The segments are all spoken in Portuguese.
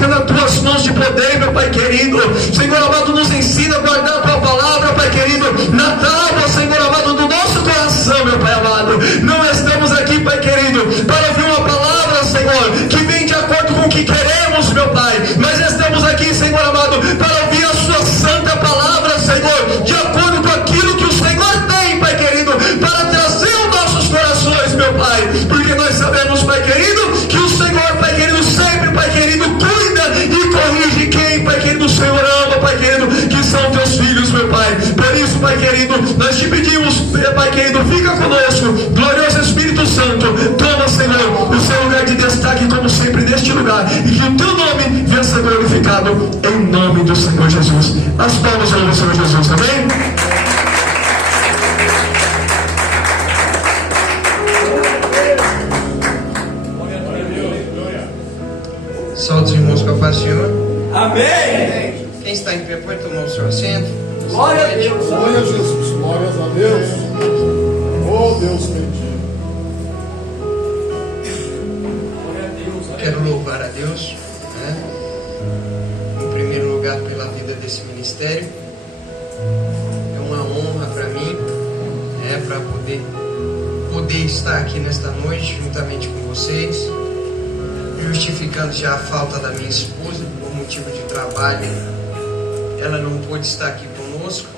coloca nas tuas mãos de poder, meu Pai querido. Senhor amado, nos ensina a guardar a tua palavra, Pai querido, na tábua, Senhor amado, do nosso coração, meu Pai amado. Não estamos aqui, Pai querido, para ouvir uma palavra, Senhor, que vem de acordo com o que queremos, meu Pai, mas estamos aqui, Senhor amado, para ouvir a sua santa palavra, Senhor, de acordo com aquilo que o Senhor tem, Pai querido, para trazer aos nossos corações, meu Pai, porque nós sabemos, Pai querido, que o Senhor, Pai querido, sempre, Pai querido, cuida e corrige quem, Pai querido, o Senhor ama, Pai querido, que são teus filhos, meu Pai. Por isso, Pai querido, nós te pedimos, Pai querido, fica conosco, glorioso Espírito Santo, toma, Senhor, o seu lugar de destaque, como sempre, neste lugar, e que o teu nome venha ser glorificado, em nome do Senhor Jesus. As palmas ao Senhor Jesus, amém? Saúde, irmãos, com a paz do Senhor. Amém. Quem está em pé pode tomar o seu assento. Glória a Deus. Glória a Jesus. Glórias a Deus. Oh, Deus bendito. Quero louvar a Deus, né? Em primeiro lugar, pela vida desse ministério. É uma honra para mim, para poder estar aqui nesta noite juntamente com vocês, justificando já a falta da minha esposa por motivo de trabalho. Ela não pôde estar aqui conosco,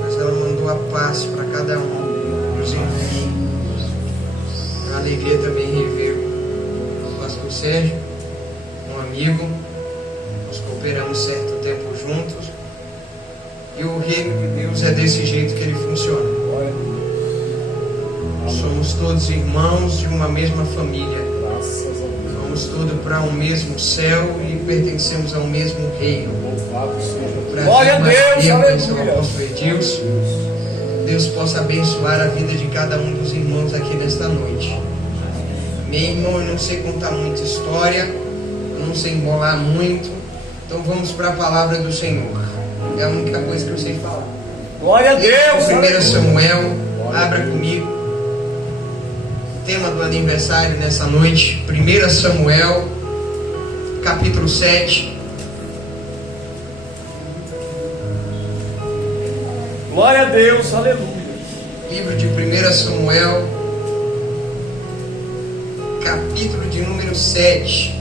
mas ela mandou a paz para cada um dos irmãos. É uma alegria também rever o pastor Sérgio, um amigo. Nós cooperamos certo tempo juntos, e o reino de Deus é desse jeito que ele funciona. Somos todos irmãos de uma mesma família. Vamos todos para um mesmo céu e pertencemos ao mesmo reino. Glória a Deus, aleluia. Apóstolo Edilson, Deus possa abençoar a vida de cada um dos irmãos aqui nesta noite. Meu irmão, eu não sei contar muita história, eu não sei embolar muito, então vamos para a palavra do Senhor. É a única coisa que eu sei falar. Glória a Deus. 1 Samuel, abra comigo. O tema do aniversário nessa noite, 1 Samuel, capítulo 7. Glória a Deus, aleluia. Livro de 1 Samuel, capítulo de número 7.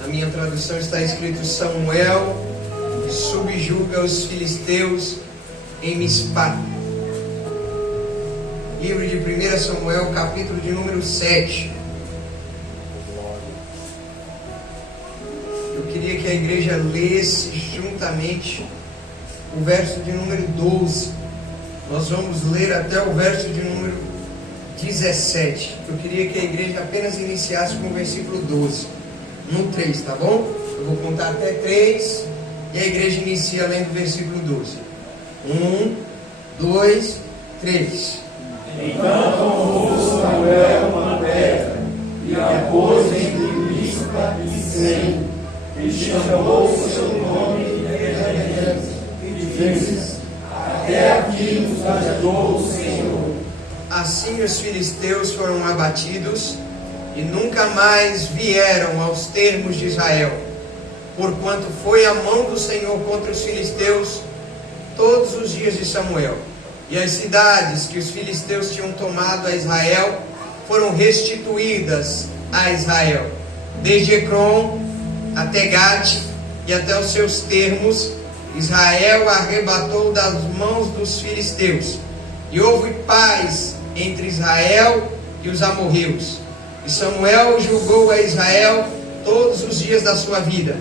Na minha tradução está escrito: Samuel subjuga os filisteus em Mispá. Livro de 1 Samuel, capítulo de número 7. Eu queria que a igreja lesse juntamente o verso de número 12. Nós vamos ler até o verso de número 17. Eu queria que a igreja apenas iniciasse com o versículo 12. No 3, tá bom? Eu vou contar até 3 e a igreja inicia lendo o versículo 12. 1, 2, 3. Então tomou Samuel uma pedra e a pôs entre Mispa e Sem, e chamou o seu nome e disse: até aqui nos ajudou o Senhor. Assim os filisteus foram abatidos e nunca mais vieram aos termos de Israel, porquanto foi a mão do Senhor contra os filisteus todos os dias de Samuel. E as cidades que os filisteus tinham tomado a Israel foram restituídas a Israel, desde Ecrom até Gate e até os seus termos. Israel arrebatou das mãos dos filisteus, e houve paz entre Israel e os amorreus. E Samuel julgou a Israel todos os dias da sua vida,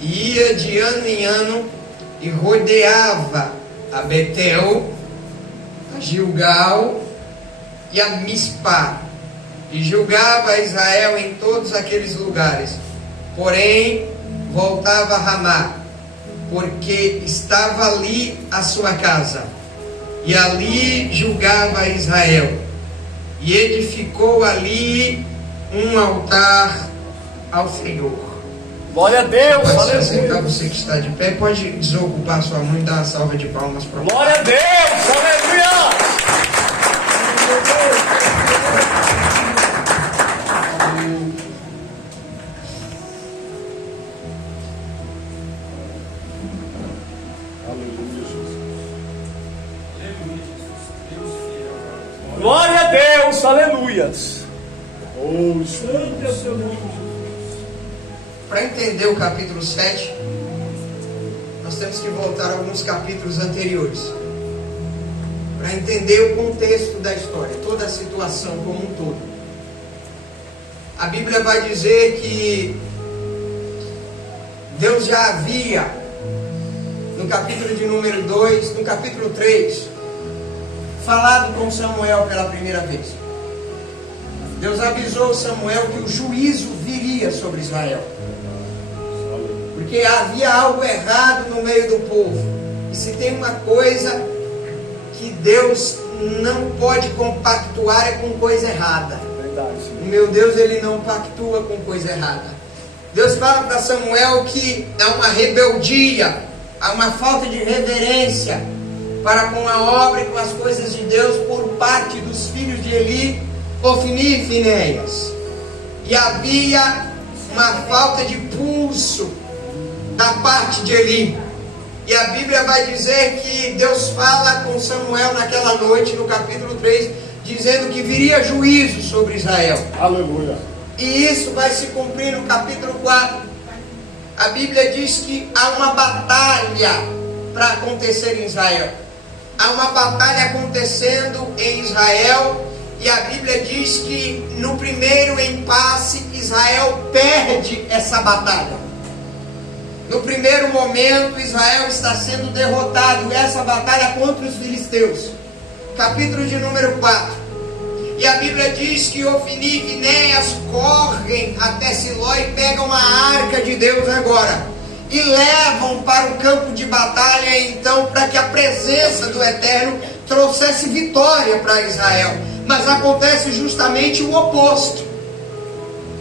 e ia de ano em ano e rodeava a Betel, a Gilgal e a Mispá, e julgava a Israel em todos aqueles lugares. Porém voltava a Ramá, porque estava ali a sua casa, e ali julgava a Israel, e edificou ali um altar ao Senhor. Glória a Deus, Pode se aleluia. assentar, você que está de pé, pode desocupar sua mão e dar uma salva de palmas para o Glória a Deus, aleluia. Deus, aleluias. Oh, Santo é o seu nome, Jesus. Para entender o capítulo 7, nós temos que voltar a alguns capítulos anteriores. Para entender o contexto da história, toda a situação como um todo. A Bíblia vai dizer que Deus já havia, no capítulo de número 2, no capítulo 3, falado com Samuel pela primeira vez. Deus avisou Samuel que o juízo viria sobre Israel, porque havia algo errado no meio do povo. E se tem uma coisa que Deus não pode compactuar, é com coisa errada. Verdade. O meu Deus, Ele não pactua com coisa errada. Deus fala para Samuel que há uma rebeldia, há uma falta de reverência para com a obra e com as coisas de Deus por parte dos filhos de Eli, Ofni e Finéias. E havia uma falta de pulso da parte de Eli. E a Bíblia vai dizer que Deus fala com Samuel naquela noite, no capítulo 3, dizendo que viria juízo sobre Israel. aleluia. E isso vai se cumprir no capítulo 4. A Bíblia diz que há uma batalha para acontecer em Israel. Há uma batalha acontecendo em Israel. E a Bíblia diz que no primeiro impasse, Israel perde essa batalha. No primeiro momento, Israel está sendo derrotado. Essa batalha contra os filisteus. Capítulo de número 4. E a Bíblia diz que Ofni e Finéias correm até Siló e pegam a arca de Deus agora. E levam para o campo de batalha, então, para que a presença do Eterno trouxesse vitória para Israel. Mas acontece justamente o oposto.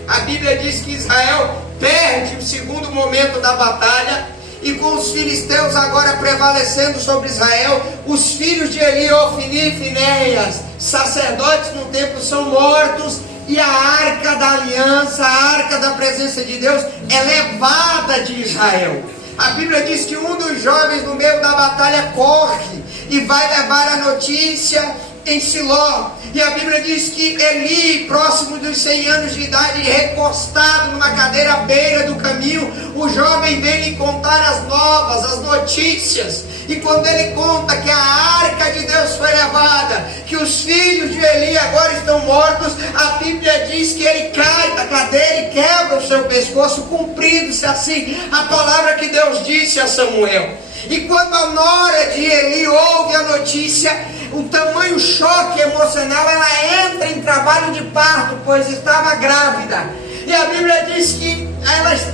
A Bíblia diz que Israel perde o segundo momento da batalha, e com os filisteus agora prevalecendo sobre Israel, os filhos de Eli, Ofni e Finéias, sacerdotes no templo, são mortos, e a arca da aliança, a arca da presença de Deus, é levada de Israel. A Bíblia diz que um dos jovens no meio da batalha corre e vai levar a notícia em Siló. E a Bíblia diz que Eli, próximo dos 100 anos de idade, recostado numa cadeira à beira do caminho, o jovem vem lhe contar as novas, as notícias. E quando ele conta que a arca de Deus foi levada, que os filhos de Eli agora estão mortos, a Bíblia diz que ele cai da cadeira e quebra o seu pescoço, cumprindo-se assim a palavra que Deus disse a Samuel. E quando a nora de Eli ouve a notícia, o tamanho choque emocional, ela entra em trabalho de parto, pois estava grávida. E a Bíblia diz que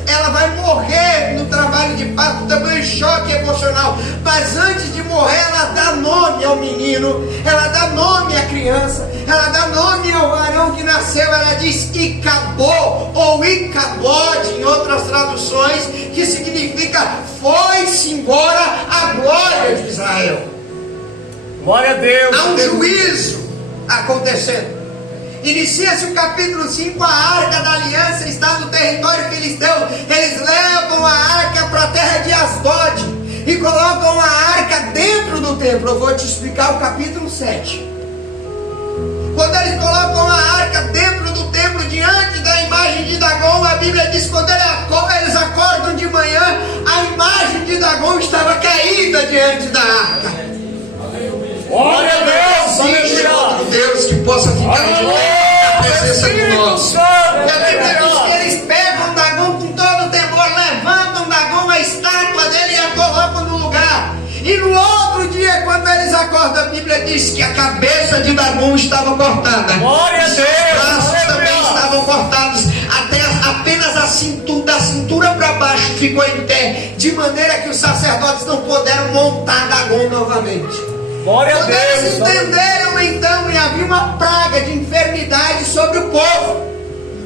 ela vai morrer no trabalho de parto, tamanho choque emocional. Mas antes de morrer, ela dá nome ao menino, ela dá nome à criança, ela dá nome ao varão que nasceu. Ela diz Icabô, ou Icabode, em outras traduções, que significa foi-se embora a glória de Israel. Glória a Deus. Há um juízo acontecendo. Inicia-se o capítulo 5, a arca da aliança está no território filisteu. Eles levam a arca para a terra de Asdod e colocam a arca dentro do templo. Eu vou te explicar o capítulo 7. Quando eles colocam a arca dentro do templo, diante da imagem de Dagom, a Bíblia diz que quando eles acordam de manhã, a imagem de Dagom estava caída diante da arca. Glória a Deus. Existe outro Aleluia. Deus que possa ficar de pé na presença do nosso. E a Bíblia diz que eles pegam Dagom com todo temor, levantam Dagom, a estátua dele, e a colocam no lugar. E no outro dia, quando eles acordam, a Bíblia diz que a cabeça de Dagom estava cortada. Glória a Os Deus. braços também Aleluia. estavam cortados, apenas a cintura, da cintura para baixo ficou em pé, de maneira que os sacerdotes não puderam montar Dagom novamente. Glória a Quando eles Deus. entenderam então, e havia uma praga de enfermidade sobre o povo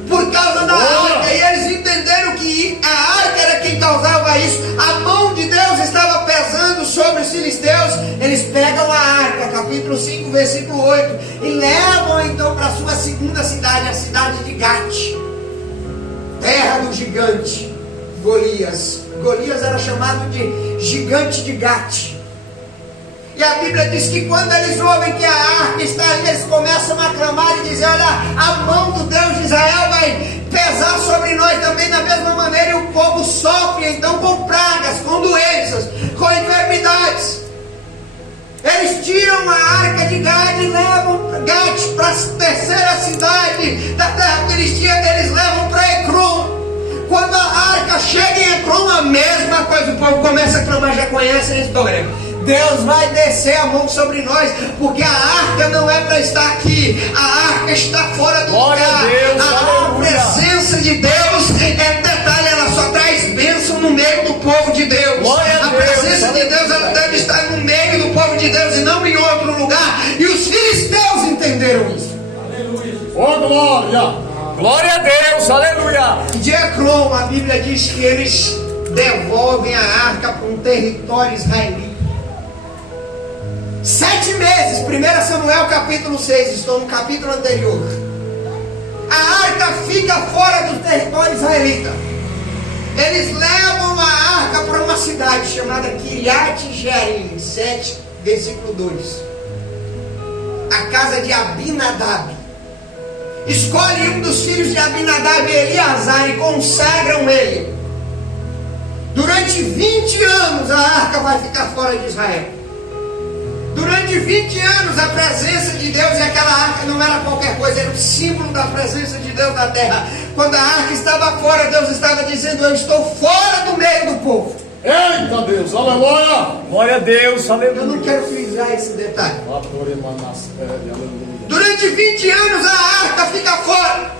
por causa da arca, e eles entenderam que a arca era quem causava isso, a mão de Deus estava pesando sobre os filisteus. Eles pegam a arca, capítulo 5, versículo 8, e levam então para a sua segunda cidade, a cidade de Gat, terra do gigante Golias. Golias era chamado de gigante de Gat. E a Bíblia diz que quando eles ouvem que a arca está ali, eles começam a clamar e dizer: olha, a mão do Deus de Israel vai pesar sobre nós também da mesma maneira. E o povo sofre então com pragas, com doenças, com enfermidades. Eles tiram a arca de Gade e levam Gade para a terceira cidade da terra filistia. Eles levam para Ecrom. Quando a arca chega em Ecrom, a mesma coisa, o povo começa a clamar, já conhece a história. Deus vai descer a mão sobre nós, porque a arca não é para estar aqui, a arca está fora do lugar. A presença de Deus é detalhe, ela só traz bênção no meio do povo de Deus. A presença de Deus, ela deve estar no meio do povo de Deus e não em outro lugar. E os filisteus entenderam isso. Oh, glória! Glória a Deus, aleluia. De Ecrom, a Bíblia diz que eles devolvem a arca para um território israelita. 7 meses, 1 Samuel capítulo 6, estou no capítulo anterior. A arca fica fora do território israelita. Eles levam a arca para uma cidade chamada Kiriat Jearim, 7, versículo 2. A casa de Abinadab. Escolhe um dos filhos de Abinadab, Eleazar, e consagram ele. Durante 20 anos a arca vai ficar fora de Israel. Durante 20 anos a presença de Deus, e aquela arca não era qualquer coisa, era o símbolo da presença de Deus na terra. Quando a arca estava fora, Deus estava dizendo: eu estou fora do meio do povo. Eita Deus, aleluia! Glória a Deus, aleluia. Eu não quero frisar esse detalhe. Aleluia. Durante 20 anos a arca fica fora.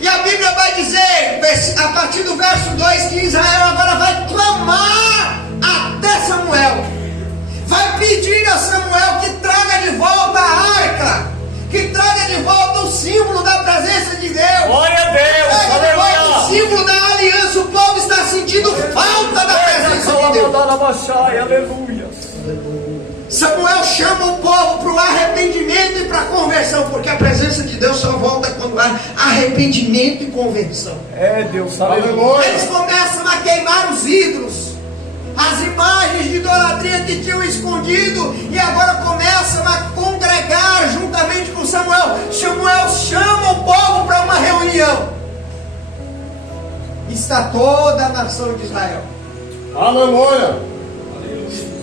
E a Bíblia vai dizer, a partir do verso 2, que Israel agora vai clamar até Samuel. Vai pedir a Samuel que traga de volta a arca, que traga de volta o símbolo da presença de Deus. Glória a Deus, traga de volta aleluia. o símbolo da aliança. O povo está sentindo falta da presença de Deus. Aleluia. Samuel chama o povo para o arrependimento e para a conversão, porque a presença de Deus só volta quando há arrependimento e conversão. É Deus, aleluia. Aleluia. Eles começam a queimar os ídolos, as imagens de idolatria que tinham escondido, e agora começam a congregar juntamente com Samuel. Samuel chama o povo para uma reunião. Está toda a nação de Israel. Aleluia.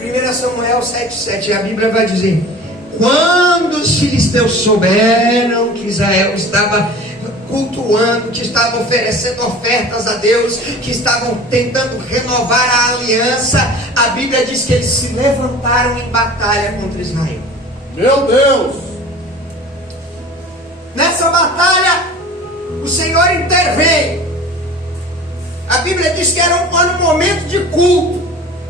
1 Samuel 7,7, a Bíblia vai dizer: quando os filisteus souberam que Israel estava cultuando, que estava oferecendo ofertas a Deus, que estavam tentando renovar a aliança, a Bíblia diz que eles se levantaram em batalha contra Israel. Meu Deus. Nessa batalha, o Senhor interveio. A Bíblia diz que era um momento de culto,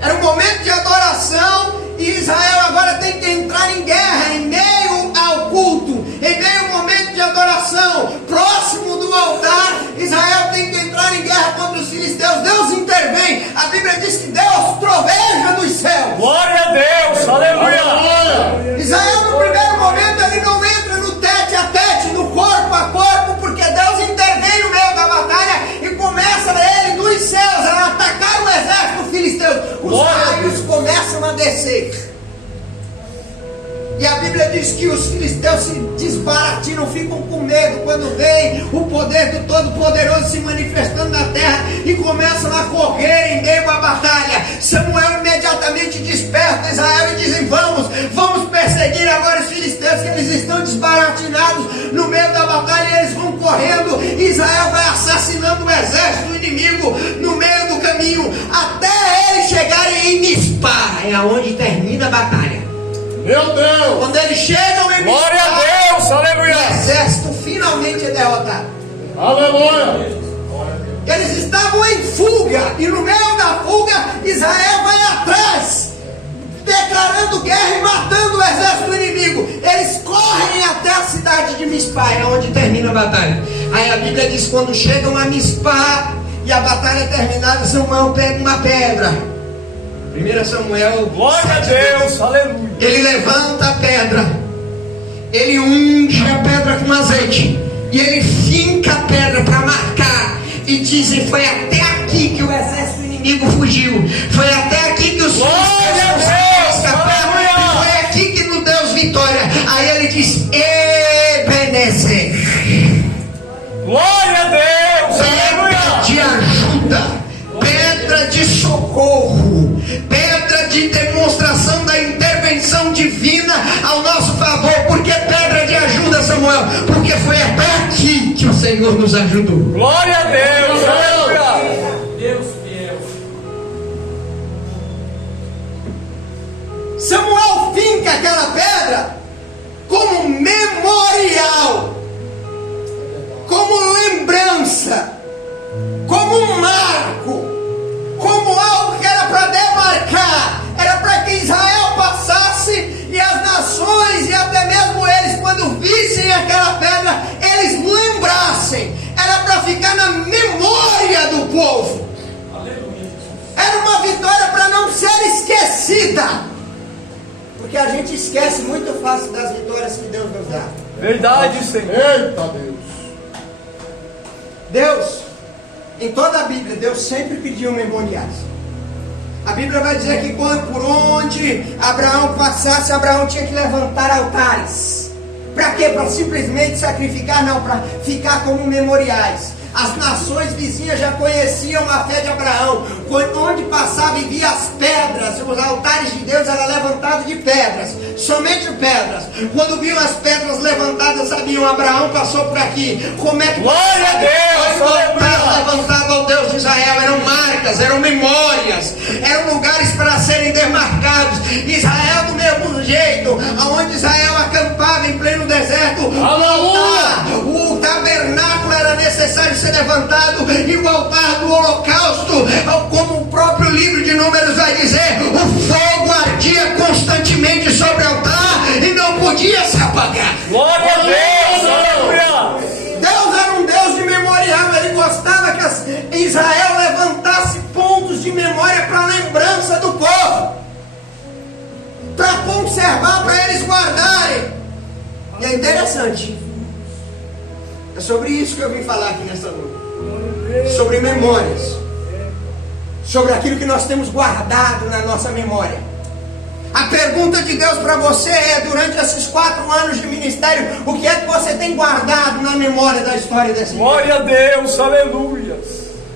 era um momento de adoração, e Israel agora tem que entrar em guerra, em meio ao culto, em meio ao momento de adoração, próximo do altar. Israel tem que entrar em guerra contra os filisteus. Deus intervém. A Bíblia diz que Deus troveja dos céus. Glória a Deus, aleluia. Israel, no primeiro momento, ele não entra no tete a tete, no corpo a corpo, porque Deus intervém no meio da batalha e começa ele dos céus a atacar o exército filisteu. Os raios começam a descer. E a Bíblia diz que os filisteus se desbaratinam, ficam com medo quando vem o poder do Todo-Poderoso se manifestando na terra, e começam a correr em meio à batalha. Samuel imediatamente desperta Israel e dizem: vamos perseguir agora os filisteus, que eles estão desbaratinados no meio da batalha, e eles vão correndo. E Israel vai assassinando o exército do inimigo no meio do caminho, até eles chegarem em Mispá, é aonde termina a batalha. Meu Deus. Quando eles chegam em Glória a Deus, aleluia. o exército finalmente é derrotado. Aleluia. Eles estavam em fuga, e no meio da fuga Israel vai atrás, declarando guerra e matando o exército inimigo. Eles correm até a cidade de Mispá, é onde termina a batalha. Aí a Bíblia diz: quando chegam a Mispá e a batalha é terminada, Samuel pega uma pedra. 1 Samuel, Glória a Deus, aleluia. ele levanta a pedra, ele unge a pedra com azeite, e ele finca a pedra para marcar, e dizem: foi até aqui que o exército inimigo fugiu, foi até aqui que os filisteus escaparam, e foi Senhor nos ajudou. Glória a Deus, aleluia. Deus fiel. Samuel finca aquela pedra como memorial, como lembrança, como um marco, como algo que era para demarcar, era para que Israel passasse e as nações e até mesmo eles, quando vissem aquela pedra, eles lembrassem. Era para ficar na memória do povo. Era uma vitória para não ser esquecida, porque a gente esquece muito fácil das vitórias que Deus nos dá. Verdade, Senhor. Eita Deus. Deus, em toda a Bíblia, Deus sempre pediu memoriais. A Bíblia vai dizer que por onde Abraão passasse, Abraão tinha que levantar altares. Para quê? Para simplesmente sacrificar? Não, para ficar como memoriais. As nações vizinhas já conheciam a fé de Abraão. Onde passava e via as pedras, os altares de Deus eram levantados de pedras, somente pedras. Quando viam as pedras levantadas, sabiam: Abraão passou por aqui. Como é que Glória a Deus, aleluia. levantado ao Deus de Israel? Eram marcas, eram memórias, eram lugares para serem demarcados. Israel do mesmo jeito, aonde Israel acampava em pleno deserto, o tabernáculo era necessário ser levantado, e o altar do holocausto, como o próprio livro de Números vai dizer, o fogo ardia constantemente sobre o altar e não podia se apagar. Glória a Deus, aleluia. Deus era um Deus de memorial. Ele gostava que Israel levantasse pontos de memória para a lembrança do povo, para conservar, para eles guardarem. E é interessante, é sobre isso que eu vim falar aqui nessa noite, sobre memórias, sobre aquilo que nós temos guardado na nossa memória. A pergunta de Deus para você é: durante esses 4 anos de ministério, o que é que você tem guardado na memória da história desse mundo? Glória a Deus, aleluia.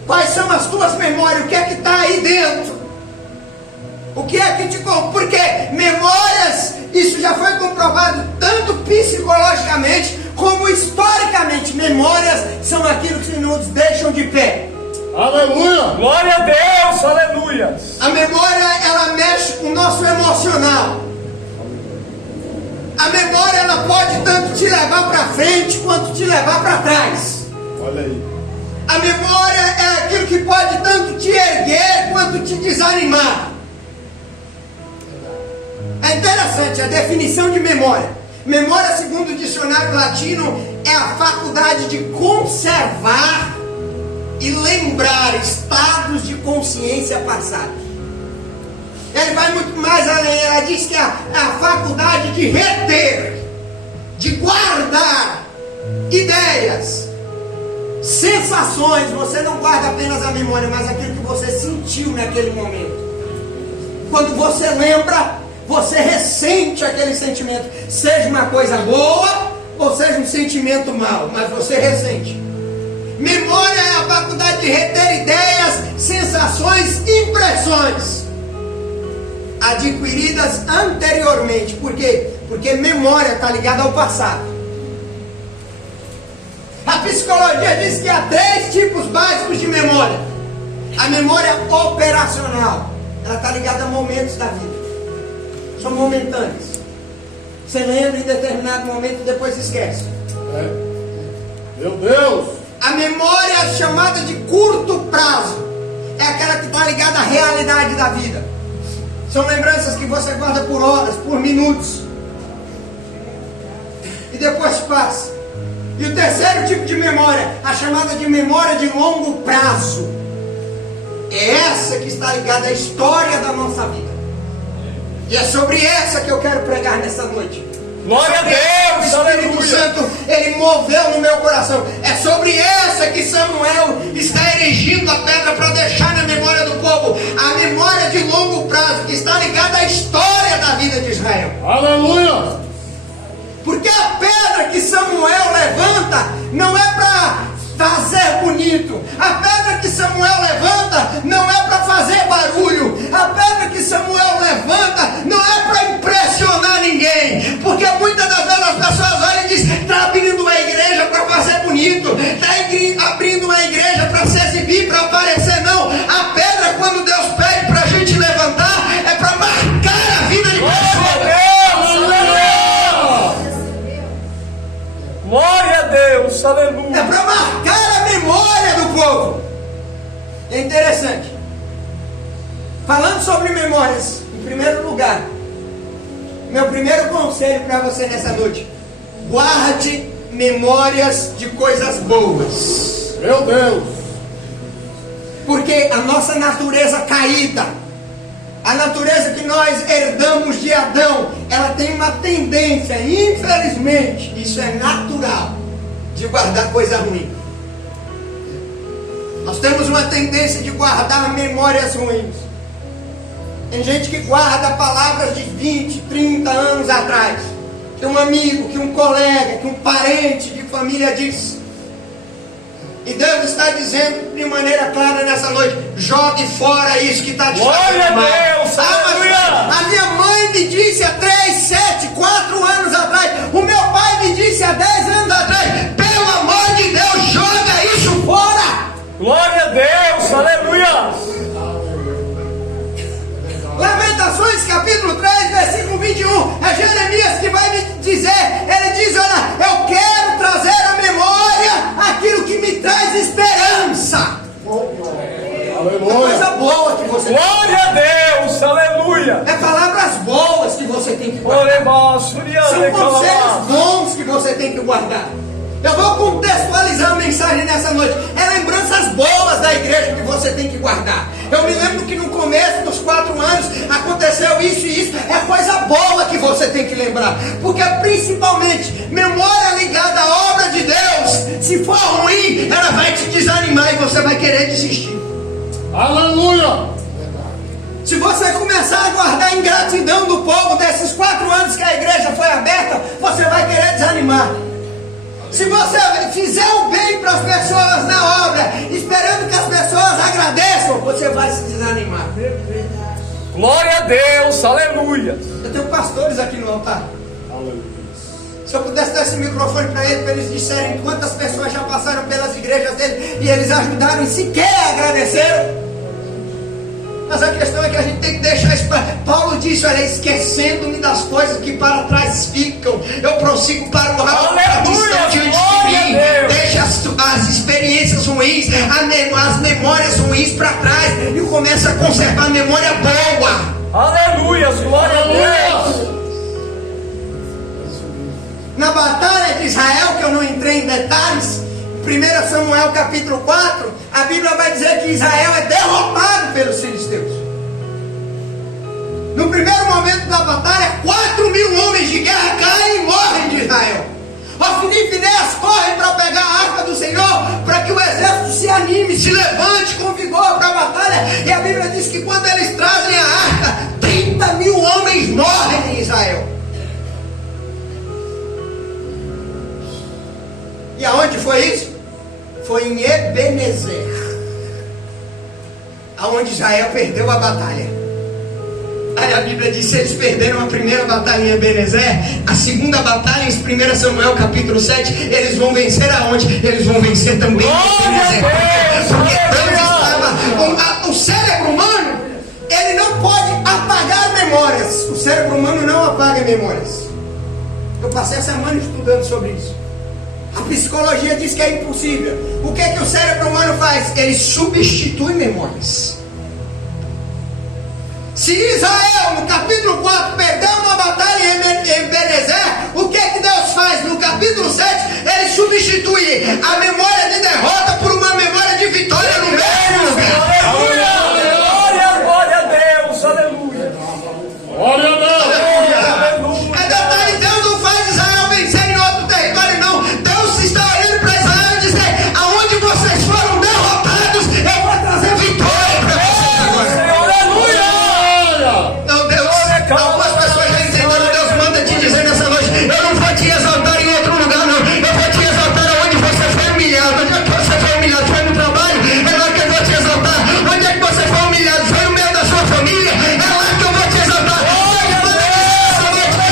Quais são as tuas memórias? O que é que está aí dentro? O que é que te... Porque memórias, isso já foi comprovado tanto psicologicamente como historicamente. Memórias são aquilo que nos deixam de pé. Aleluia. Glória a Deus, aleluia. A memória, ela mexe com o nosso emocional. A memória, ela pode tanto te levar para frente quanto te levar para trás. Olha aí. A memória é aquilo que pode tanto te erguer quanto te desanimar. É interessante a definição de memória. Memória, segundo o dicionário latino, é a faculdade de conservar e lembrar estados de consciência passados. Ele vai muito mais além. Ela diz que é a faculdade de reter, de guardar ideias, sensações. Você não guarda apenas a memória, mas aquilo que você sentiu naquele momento. Quando você lembra, você ressente aquele sentimento, seja uma coisa boa ou seja um sentimento mau, mas você ressente. Memória é a faculdade de reter ideias, sensações, impressões adquiridas anteriormente. Por quê? Porque memória está ligada ao passado. A psicologia diz que há 3 tipos básicos de memória. A memória operacional, ela está ligada a momentos da vida. São momentâneos. Você lembra em determinado momento e depois esquece. Meu Deus. A memória chamada de curto prazo é aquela que está ligada à realidade da vida. São lembranças que você guarda por horas, por minutos, e depois passa. E o terceiro tipo de memória, a chamada de memória de longo prazo, é essa que está ligada à história da nossa vida. E é sobre essa que eu quero pregar nessa noite. Glória a Deus, o Espírito Santo, ele moveu no meu coração. É sobre essa que Samuel está erigindo a pedra para deixar na memória do povo. A memória de longo prazo, que está ligada à história da vida de Israel. Aleluia. Porque a pedra que Samuel levanta não é para fazer bonito. A pedra que Samuel levanta não é para fazer barulho. A pedra que Samuel levanta não é para impressionar ninguém. Porque muitas das vezes as pessoas olham e dizem: está abrindo uma igreja para fazer bonito, está É aleluia. para marcar a memória do povo. É interessante. Falando sobre memórias, em primeiro lugar, meu primeiro conselho para você nessa noite: guarde memórias de coisas boas. Meu Deus. Porque a nossa natureza caída, a natureza que nós herdamos de Adão, ela tem uma tendência, infelizmente, isso é natural, de guardar coisa ruim. Nós temos uma tendência de guardar memórias ruins. Tem gente que guarda palavras de 20, 30 anos atrás, que um amigo, que um colega, que um parente de família disse. E Deus está dizendo de maneira clara nessa noite: jogue fora isso que está te Glória fazendo mal. a Deus, aleluia. A minha mãe me disse há 3, 7, 4 anos atrás. O meu pai me disse há 10 anos atrás. Pelo amor de Deus, joga isso fora. Glória a Deus, aleluia. Lamentações capítulo 3, versículo 21. É Jeremias que vai me dizer. Ele diz: olha, eu quero trazer à memória aquilo que me traz esperança. Aleluia. Coisa boa que você tem. Glória a Deus, aleluia. É palavras boas que você tem que guardar. São conselhos bons que você tem que guardar. Eu vou contextualizar a mensagem nessa noite. É lembranças boas da igreja que você tem que guardar. Eu me lembro que no começo dos 4 anos aconteceu isso e isso. É coisa boa que você tem que lembrar. Porque principalmente memória ligada à obra de Deus, se for ruim, ela vai te desanimar e você vai querer desistir. Aleluia. Se você começar a guardar a ingratidão do povo desses 4 anos que a igreja foi aberta, você vai querer desanimar. Se você fizer o bem para as pessoas na obra, esperando que as pessoas agradeçam, você vai se desanimar. Glória a Deus, aleluia. Eu tenho pastores aqui no altar. Aleluia. Se eu pudesse dar esse microfone para eles disserem quantas pessoas já passaram pelas igrejas dele e eles ajudaram e sequer agradeceram. Mas a questão é que a gente tem que deixar isso para... Paulo disse: olha, esquecendo-me das coisas que para trás ficam, eu prossigo para o alvo que estão diante de mim. Deixa as experiências ruins, as memórias ruins para trás e começa a conservar a memória boa. Aleluia, glória a Deus. Na batalha de Israel, que eu não entrei em detalhes, 1 Samuel capítulo 4, a Bíblia vai dizer que Israel é derrotado pelos filisteus. No primeiro momento da batalha, 4.000 homens de guerra caem e morrem de Israel. Ofni e Finéias correm para pegar a arca do Senhor, para que o exército se anime, se levante com vigor para a batalha. E a Bíblia diz que quando eles trazem a arca, 30.000 homens morrem em Israel. E aonde foi isso? Foi em Ebenezer, aonde Israel perdeu a batalha. Aí a Bíblia diz: se eles perderam a primeira batalha em Ebenezer, a segunda batalha em 1 Samuel capítulo 7, eles vão vencer aonde? Eles vão vencer também em Ebenezer. Porque Deus estava... O cérebro humano, ele não pode apagar memórias. O cérebro humano não apaga memórias. Eu passei a semana estudando sobre isso. A psicologia diz que é impossível. O que é que o cérebro humano faz? Ele substitui memórias. Se Israel, no capítulo 4, perdeu uma batalha em Ebenezer, o que é que Deus faz? No capítulo 7, ele substitui a memória de derrota por uma memória de vitória no mesmo lugar. Aleluia, glória a Deus, aleluia. Glória a Deus. É detalhe, Deus não faz Israel vencer em outro território, não. Deus está olhando para Israel e dizer: aonde vocês foram derrotados, eu vou trazer vitória para vocês agora. Senhor, aleluia. Não, Deus, algumas pessoas já entenderam. Deus manda te dizer nessa noite: eu não vou te exaltar em outro lugar, não. Eu vou te exaltar onde você foi humilhado. Onde é que você foi humilhado? Foi no trabalho? É lá que eu vou te exaltar. Onde é que você foi humilhado? Foi no meio da sua família? É lá que eu vou te exaltar.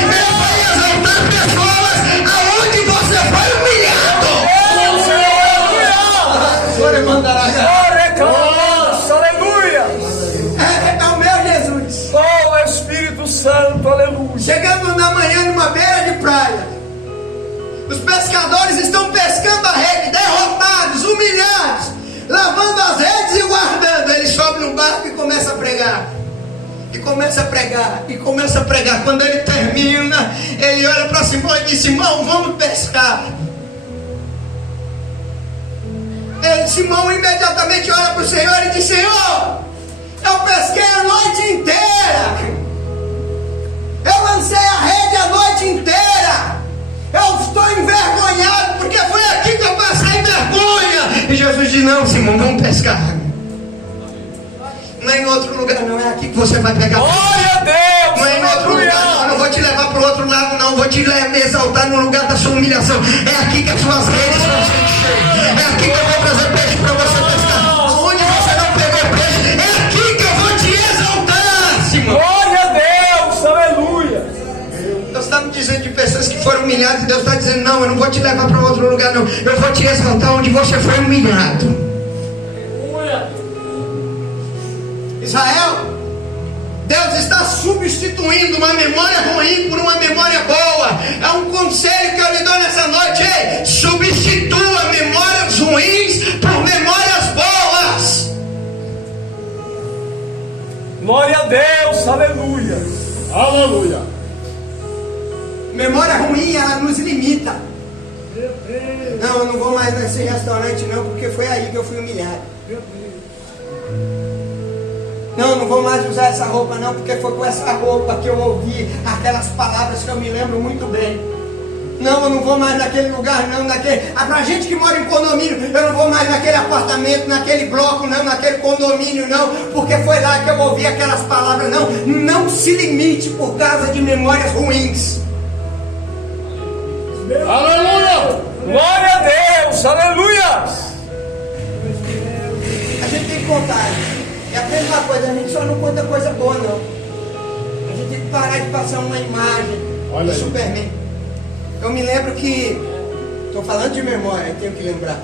Ele vai exaltar pessoas aonde você foi humilhado. Glória mandará. Aleluia. É o meu Jesus. Oh, Espírito Santo, aleluia. Chegando na manhã numa beira de praia, os pescadores estão pescando a rede, derrotados, humilhados, lavando as redes e guardando. Ele sobe no barco e começa a pregar. E começa a pregar, e começa a pregar. Quando ele termina, ele olha para Simão e diz: Simão, vamos pescar. Simão imediatamente olha para o Senhor e diz: Senhor, eu pesquei a noite inteira, eu lancei a rede a noite inteira, eu estou envergonhado, porque foi aqui que eu passei vergonha. E Jesus diz: não, Simão, vamos pescar. Não é em outro lugar, não, é aqui que você vai pegar. Glória a Deus! Não é em outro lugar, não. Eu não vou te levar para o outro lado, não. Vou te exaltar no lugar da sua humilhação. É aqui que as suas redes vão ser cheias. É aqui que eu vou trazer peixe para você pescar. Onde você não pegou peixe, é aqui que eu vou te exaltar, Simão. Glória a Deus! Aleluia! Deus está me dizendo de pessoas que foram humilhadas, e Deus está dizendo: não, eu não vou te levar para outro lugar, não. Eu vou te exaltar onde você foi humilhado. Israel, Deus está substituindo uma memória ruim por uma memória boa. É um conselho que eu lhe dou nessa noite. Ei, substitua memórias ruins por memórias boas. Glória a Deus, aleluia! Aleluia. Memória ruim, ela nos limita. Não, eu não vou mais nesse restaurante não, porque foi aí que eu fui humilhado. Não, eu não vou mais usar essa roupa não, porque foi com essa roupa que eu ouvi aquelas palavras que eu me lembro muito bem. Não, eu não vou mais naquele lugar não, pra gente que mora em condomínio, eu não vou mais naquele apartamento, naquele bloco não, naquele condomínio não, porque foi lá que eu ouvi aquelas palavras. Não, não se limite por causa de memórias ruins. Aleluia. Glória a Deus, aleluia! A gente tem que contar. É a mesma coisa, a gente só não conta coisa boa não. A gente tem que parar de passar uma imagem Olha do aí. Superman. Eu me lembro que, estou falando de memória, tenho que lembrar.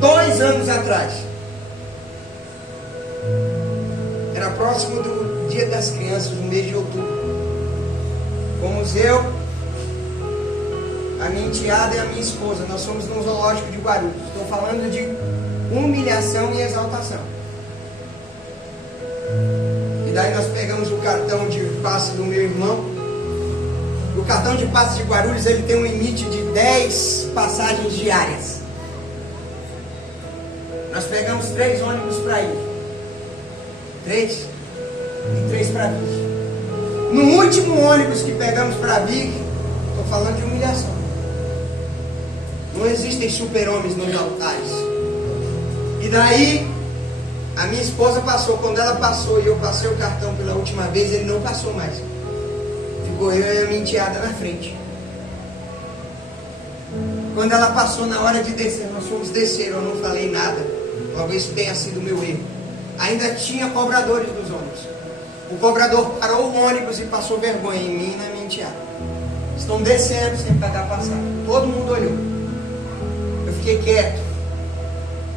2 anos atrás, era próximo do Dia das Crianças, no mês de outubro. Fomos eu, a minha enteada e a minha esposa. Nós fomos no zoológico de Guarulhos. Estou falando de humilhação e exaltação. E daí nós pegamos o cartão de passe do meu irmão. O cartão de passe de Guarulhos, ele tem um limite de 10 passagens diárias. Nós pegamos 3 ônibus para ir. 3 e 3 para vir. No último ônibus que pegamos para vir, estou falando de humilhação. Não existem super-homens nos altares. E daí, a minha esposa passou. Quando ela passou e eu passei o cartão pela última vez, ele não passou mais. Ficou eu e a minha enteada na frente. Quando ela passou, na hora de descer, nós fomos descer, eu não falei nada. Talvez tenha sido o meu erro. Ainda tinha cobradores dos ônibus. O cobrador parou o ônibus e passou vergonha em mim e na minha enteada. Estão descendo sem pagar passagem. Todo mundo olhou. Eu fiquei quieto,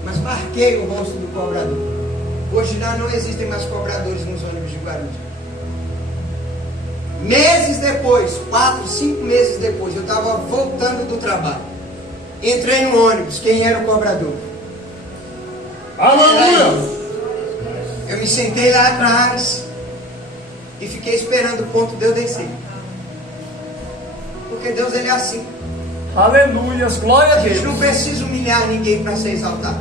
mas marquei o rosto do cobrador. Hoje já não existem mais cobradores nos ônibus de Guarulhos. Meses depois, 4, 5 meses depois, eu estava voltando do trabalho. Entrei no ônibus. Quem era o cobrador? Aleluia. Eu me sentei lá atrás e fiquei esperando o ponto de eu descer. Porque Deus, ele é assim. Aleluias, glória a A gente Deus. não precisa humilhar ninguém para ser exaltado.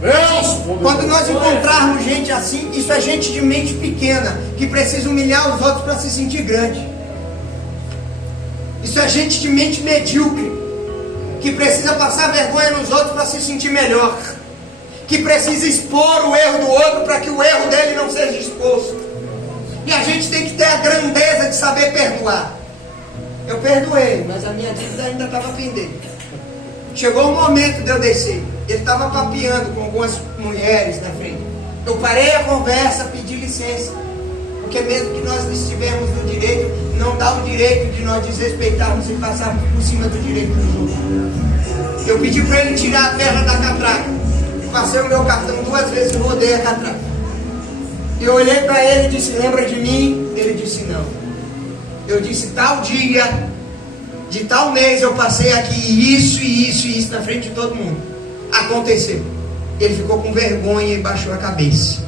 Deus. Quando nós encontrarmos gente assim, isso é gente de mente pequena, que precisa humilhar os outros para se sentir grande. Isso é gente de mente medíocre, que precisa passar vergonha nos outros para se sentir melhor, que precisa expor o erro do outro para que o erro dele não seja exposto. E a gente tem que ter a grandeza de saber perdoar. Eu perdoei, mas a minha dívida ainda estava pendente. Chegou o momento de eu descer. Ele estava papeando com algumas mulheres na frente. Eu parei a conversa, pedi licença, porque mesmo que nós estivermos no direito, não dá o direito de nós desrespeitarmos e passarmos por cima do direito dos outros. Eu pedi para ele tirar a terra da catraca. Passei o meu cartão 2 vezes e rodei a catraca. Eu olhei para ele e disse: lembra de mim? Ele disse: não. Eu disse: tal dia de tal mês eu passei aqui isso e isso e isso na frente de todo mundo. Aconteceu. Ele ficou com vergonha e baixou a cabeça.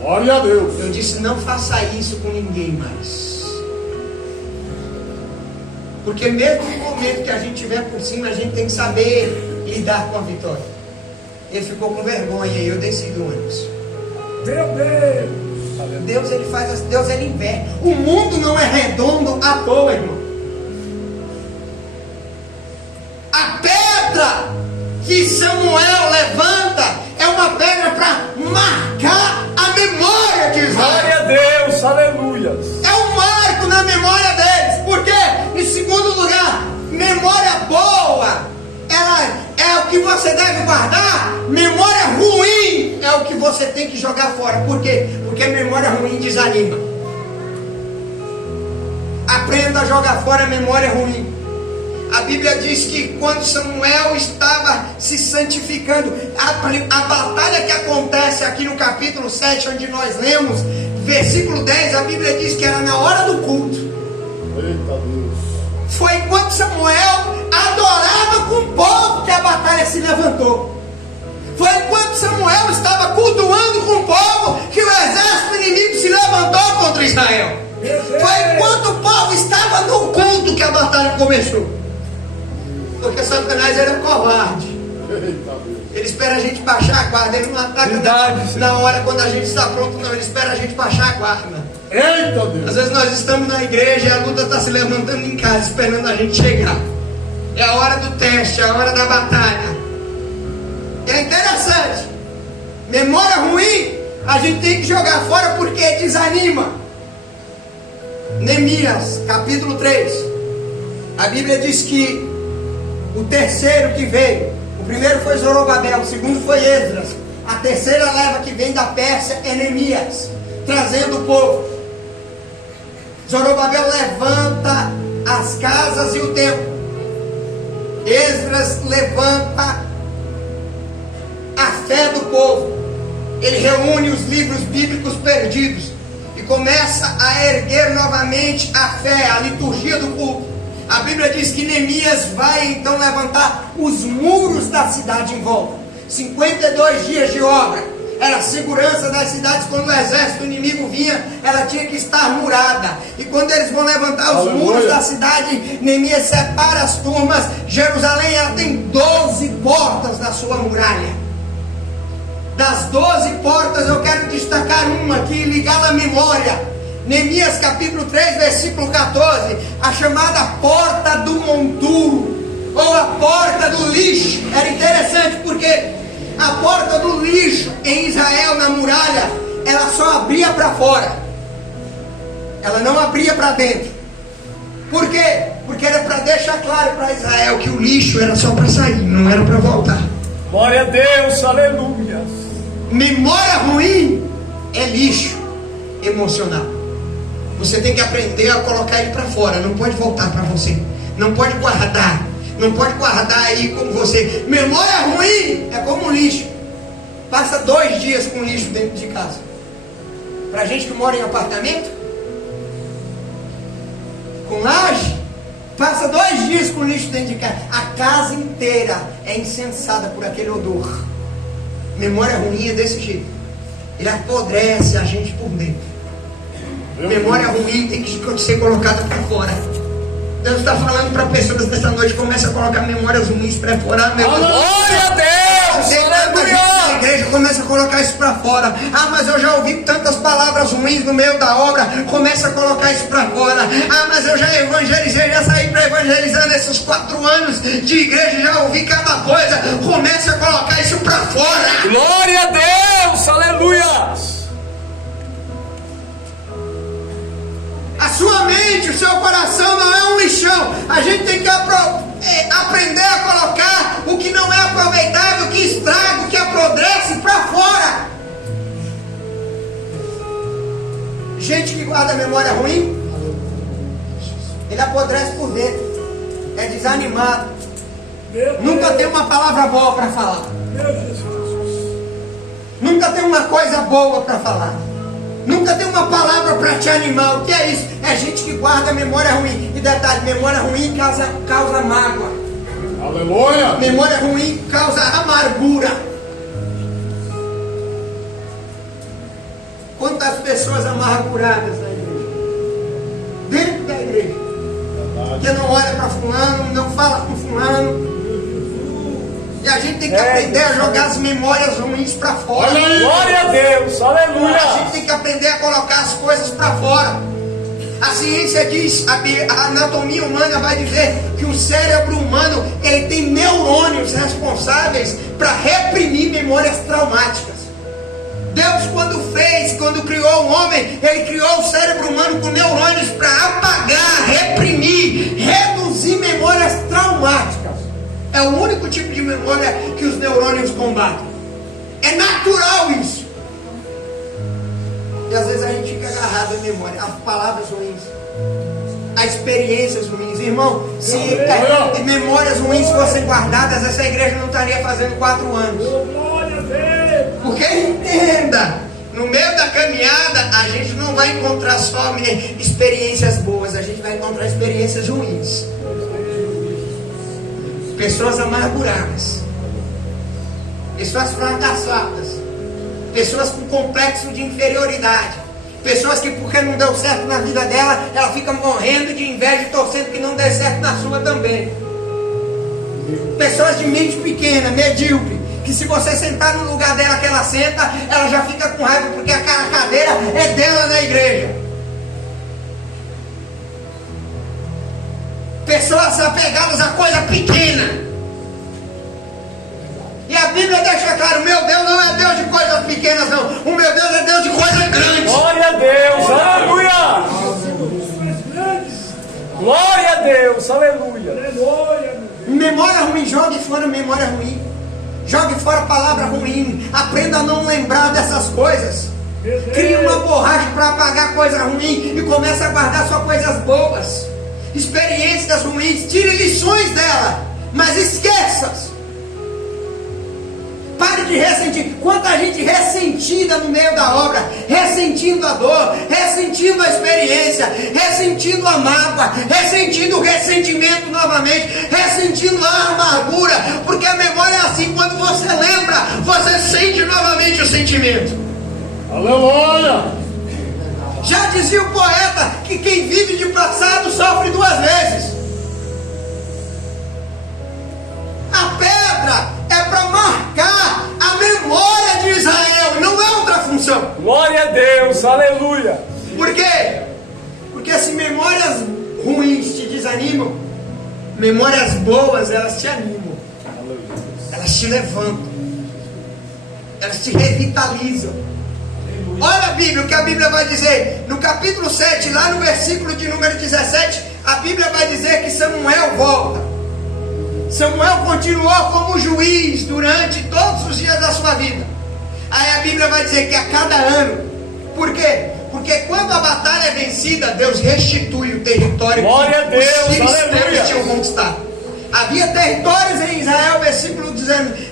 Glória a Deus. Eu disse, não faça isso com ninguém mais. Porque mesmo no momento que a gente estiver por cima, a gente tem que saber lidar com a vitória. Ele ficou com vergonha e eu desci do ônibus. Meu Deus. Deus, ele faz, Deus, ele inverte. O mundo não é redondo à toa, irmão. A pedra que Samuel levanta é uma pedra para marcar a memória de Israel. Glória a Deus, aleluias. É um marco na memória deles. Por quê? Em segundo lugar, memória boa, ela é o que você deve guardar. Memória ruim é o que você tem que jogar fora. Por quê? Porque memória ruim desanima. Aprenda a jogar fora a memória ruim. A Bíblia diz que quando Samuel estava se santificando, a batalha que acontece aqui no capítulo 7, onde nós lemos, versículo 10, a Bíblia diz que era na hora do culto. Eita Deus. Foi enquanto Samuel adorava com o povo que a batalha se levantou. Foi enquanto Samuel estava cultuando com o povo que o exército inimigo se levantou contra Israel. Foi enquanto o povo estava no culto que a batalha começou. Porque Satanás era covarde. Eita Deus. Ele espera a gente baixar a guarda. Ele não ataca na hora quando a gente está pronto, não. Ele espera a gente baixar a guarda. Eita Deus. Às vezes nós estamos na igreja e a luta está se levantando em casa, esperando a gente chegar. É a hora do teste, é a hora da batalha. E é interessante. Memória ruim, a gente tem que jogar fora porque desanima. Neemias, capítulo 3. A Bíblia diz que o terceiro que veio, o primeiro foi Zorobabel, o segundo foi Esdras, a terceira leva que vem da Pérsia é Neemias, trazendo o povo. Zorobabel levanta as casas e o templo. Esdras levanta a fé do povo. Ele reúne os livros bíblicos perdidos e começa a erguer novamente a fé, a liturgia do culto. A Bíblia diz que Neemias vai então levantar os muros da cidade em volta. 52 dias de obra. Era a segurança das cidades. Quando o exército inimigo vinha, ela tinha que estar murada. E quando eles vão levantar os muros da cidade, Neemias separa as turmas. Jerusalém, ela tem 12 portas na sua muralha. Das 12 portas eu quero destacar uma aqui e ligá-la à memória. Neemias capítulo 3, versículo 14, a chamada porta do monturo, ou a porta do lixo. Era interessante porque a porta do lixo em Israel, na muralha, ela só abria para fora, ela não abria para dentro. Por quê? Porque era para deixar claro para Israel que o lixo era só para sair, não era para voltar. Glória a Deus, aleluia. Memória ruim é lixo emocional. Você tem que aprender a colocar ele para fora. Não pode voltar para você. Não pode guardar. Não pode guardar aí com você. Memória ruim é como lixo. Passa 2 dias com lixo dentro de casa. Para gente que mora em apartamento, com laje, passa 2 dias com lixo dentro de casa. A casa inteira é incensada por aquele odor. Memória ruim é desse jeito. Ele apodrece a gente por dentro. Memória ruim tem que ser colocada para fora. Deus está falando para pessoas nessa noite: começa a colocar memórias ruins para fora. Glória a Deus, aleluia. A igreja começa a colocar isso para fora. Ah, mas eu já ouvi tantas palavras ruins no meio da obra. Começa a colocar isso para fora. Ah, mas eu já evangelizei, já saí para evangelizar nesses 4 anos de igreja, já ouvi cada coisa. Começa a colocar isso para fora. Glória a Deus, aleluia. A sua mente, o seu coração não é um lixão. A gente tem que aprender a colocar o que não é aproveitável, o que estraga, o que apodrece para fora. Gente que guarda memória ruim, ele apodrece por dentro, é desanimado, nunca tem uma palavra boa para falar, nunca tem uma coisa boa para falar, nunca tem uma palavra para te animar. O que é isso? É gente que guarda memória ruim. E detalhe, memória ruim causa mágoa. Aleluia. Memória ruim causa amargura. Quantas pessoas amarguradas na igreja? Dentro da igreja. Que não olha para fulano, não fala com fulano. E a gente tem que aprender a jogar as memórias ruins para fora. Glória a Deus, aleluia. A gente tem que aprender a colocar as coisas para fora. A ciência diz, a anatomia humana vai dizer que o cérebro humano ele tem neurônios responsáveis para reprimir memórias traumáticas. Deus quando criou o homem, ele criou o cérebro humano com neurônios para apagar, reprimir, reduzir memórias traumáticas. É o único tipo de memória que os neurônios combatem. É natural isso. E às vezes a gente fica agarrado à memória, às palavras ruins, às experiências ruins. Irmão, se memórias ruins fossem guardadas, essa igreja não estaria fazendo 4 anos. Porque entenda, no meio da caminhada, a gente não vai encontrar só experiências boas, a gente vai encontrar experiências ruins. Pessoas amarguradas, pessoas fracassadas, pessoas com complexo de inferioridade, pessoas que porque não deu certo na vida dela, ela fica morrendo de inveja e torcendo que não dê certo na sua também. Pessoas de mente pequena, medíocre, que se você sentar no lugar dela que ela senta, ela já fica com raiva porque a cadeira é dela na igreja. Pessoas apegadas a coisa pequena. E a Bíblia deixa claro, meu Deus não é Deus de coisas pequenas não. O meu Deus é Deus de coisas grandes. Glória a Deus, aleluia. Glória a Deus, aleluia. Memória ruim, jogue fora memória ruim. Jogue fora palavra ruim. Aprenda a não lembrar dessas coisas. Crie uma borracha para apagar coisa ruim e comece a guardar só coisas boas. Experiências ruins, tire lições dela, mas esqueça-as. Pare de ressentir. Quanta gente ressentida no meio da obra, ressentindo a dor, ressentindo a experiência, ressentindo a mágoa, ressentindo o ressentimento novamente, ressentindo a amargura, porque a memória é assim, quando você lembra, você sente novamente o sentimento. Aleluia. Já dizia o poeta que quem vive de passado sofre 2 vezes. A pedra é para marcar a memória de Israel, não é outra função. Glória a Deus, aleluia. Por quê? Porque se memórias ruins te desanimam, memórias boas elas te animam, elas te levantam, elas te revitalizam. Olha a Bíblia, o que a Bíblia vai dizer no capítulo 7, lá no versículo de número 17, a Bíblia vai dizer que Samuel volta. Samuel continuou como juiz durante todos os dias da sua vida. Aí a Bíblia vai dizer que a cada ano. Por quê? Porque quando a batalha é vencida, Deus restitui o território que os filisteus tinham conquistado. Havia territórios em Israel,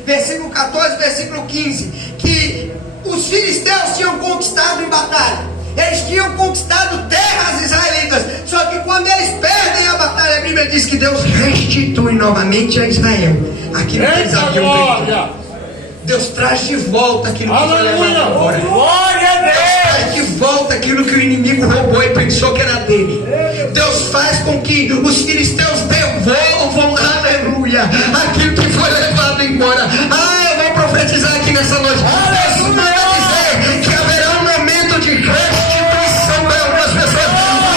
versículo 14, versículo 15, que os filisteus tinham conquistado em batalha. Eles tinham conquistado terras israelitas. Só que quando eles perdem a batalha, a Bíblia diz que Deus restitui novamente a Israel aquilo que eles haviam perdido. Deus traz de volta aquilo que foi levado embora. Glória a Deus. Deus traz de volta aquilo que o inimigo roubou e pensou que era dele. Deus faz com que os filisteus devolvam, aleluia, aquilo que foi levado embora. Eu vou profetizar aqui nessa noite. Deus vai dizer que haverá um momento de restituição para algumas pessoas.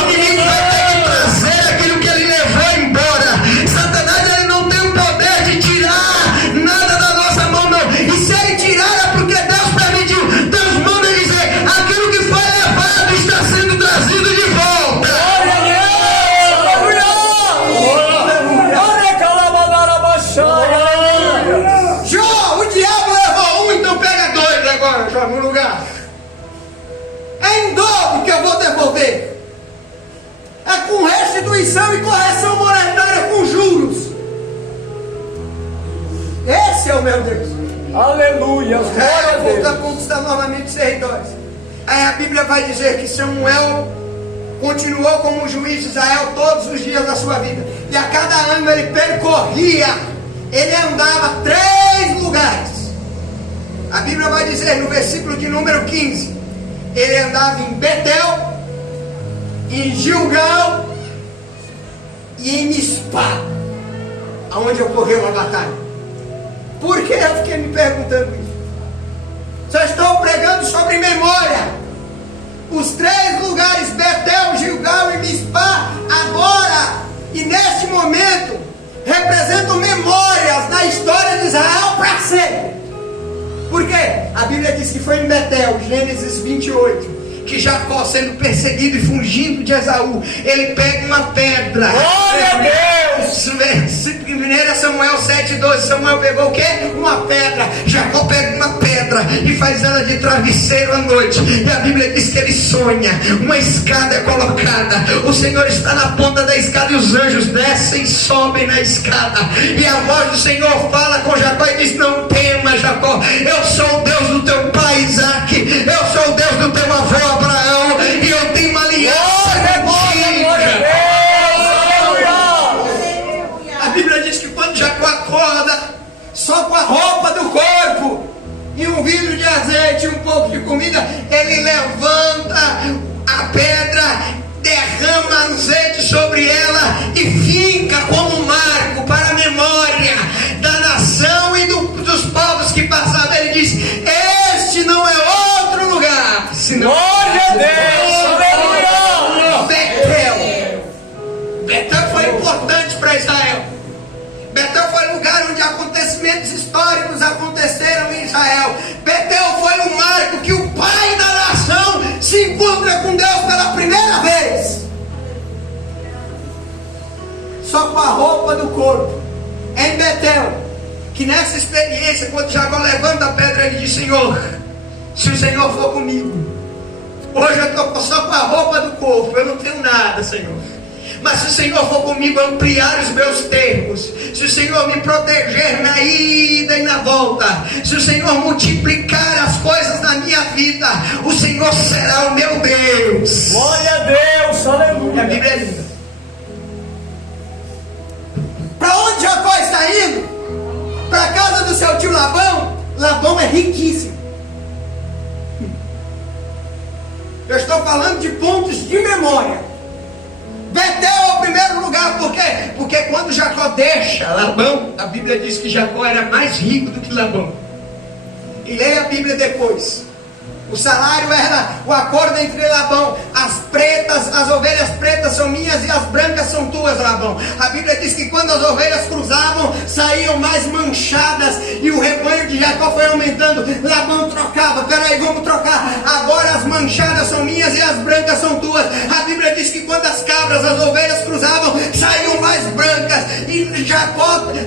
O inimigo vai ter que trazer aquilo que ele levou embora. Satanás ele não tem o poder de tirar nada da nossa mão, não. E se ele tirar é porque Deus permitiu. Deus manda dizer: aquilo que foi levado está sendo trazido de volta. Glória a Deus, aleluia. Olha, calabadarabaxaia. Jó, o diabo levou 1, então pega 2 agora, Jó, no lugar. É em dobro que eu vou devolver. É com restituição e correção monetária com juros. Esse é o meu Deus. Aleluia, glória a Volta a Deus. conquistar novamente os territórios. Aí a Bíblia vai dizer que Samuel continuou como juiz de Israel todos os dias da sua vida. E a cada ano ele percorria, ele andava 3 lugares. A Bíblia vai dizer no versículo de número 15, ele andava em Betel, em Gilgal e em Mispá, aonde ocorreu a batalha. Por que eu fiquei me perguntando isso? Só estou pregando sobre memória. Os 3 lugares, Betel, Gilgal e Mispá, agora e neste momento, representam memórias da história de Israel para sempre. Por quê? A Bíblia diz que foi em Betel, Gênesis 28, que Jacó, sendo perseguido e fugindo de Esaú, ele pega uma pedra. Glória a Deus! 1 Samuel 7,12, Samuel pegou o quê? Uma pedra. Jacó pega uma pedra e faz ela de travesseiro à noite. E a Bíblia diz que ele sonha, uma escada é colocada, o Senhor está na ponta da escada e os anjos descem e sobem na escada. E a voz do Senhor fala com Jacó e diz: não tema, Jacó, eu sou o Deus do teu pai Isaque, eu sou o Deus do teu avô Abraão, e eu tenho uma aliança contigo. A Bíblia diz que quando Jacó acorda, só com a roupa do corpo e um vidro de azeite e um pouco de comida, ele levanta a pedra, derrama azeite sobre ela e fica como um marco para a memória da nação e dos povos que passavam. Ele diz: este não é outro lugar senão Glória a Deus! Aleluia! Betel. Betel foi importante para Israel. Betel foi o lugar onde acontecimentos históricos aconteceram em Israel. Betel foi o marco que o pai da nação se encontra com Deus pela primeira vez. Só com a roupa do corpo. Em Betel, que nessa experiência, quando Jacó levanta a pedra, ele diz: Senhor, se o Senhor for comigo, hoje eu estou só com a roupa do corpo, eu não tenho nada, Senhor. Mas se o Senhor for comigo, ampliar os meus termos, se o Senhor me proteger na ida e na volta, se o Senhor multiplicar as coisas na minha vida, o Senhor será o meu Deus. Glória a Deus! E a Aleluia! Bíblia é linda. Para onde Jacó está indo? Para a casa do seu tio Labão. Labão é riquíssimo. Eu estou falando de pontos de memória. Betel é o primeiro lugar, por quê? Porque quando Jacó deixa Labão, a Bíblia diz que Jacó era mais rico do que Labão. E leia a Bíblia depois. O salário era o acordo entre Labão: as ovelhas pretas são minhas e as brancas são tuas, Labão. A Bíblia diz que quando as ovelhas cruzavam, saíam mais manchadas, e o rebanho de Jacó foi aumentando. Labão trocava: peraí, vamos trocar, agora as manchadas são minhas e as brancas são tuas. A Bíblia diz que quando as cabras, as ovelhas cruzavam, saíam mais brancas, e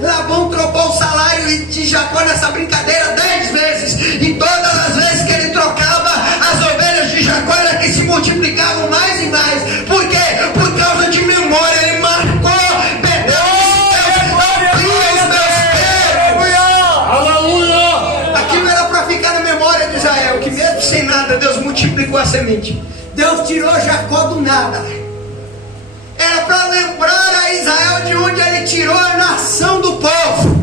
Labão trocou o salário de Jacó nessa brincadeira 10 vezes, e todas as vezes que ele trocava, as ovelhas de Jacó eram que se multiplicavam mais e mais. Por quê? Por causa de memória. Ele marcou Betel. Aleluia! Aquilo era para ficar na memória de Israel, que mesmo sem nada, Deus multiplicou a semente. Deus tirou Jacó do nada. Era para lembrar a Israel de onde ele tirou a nação do povo.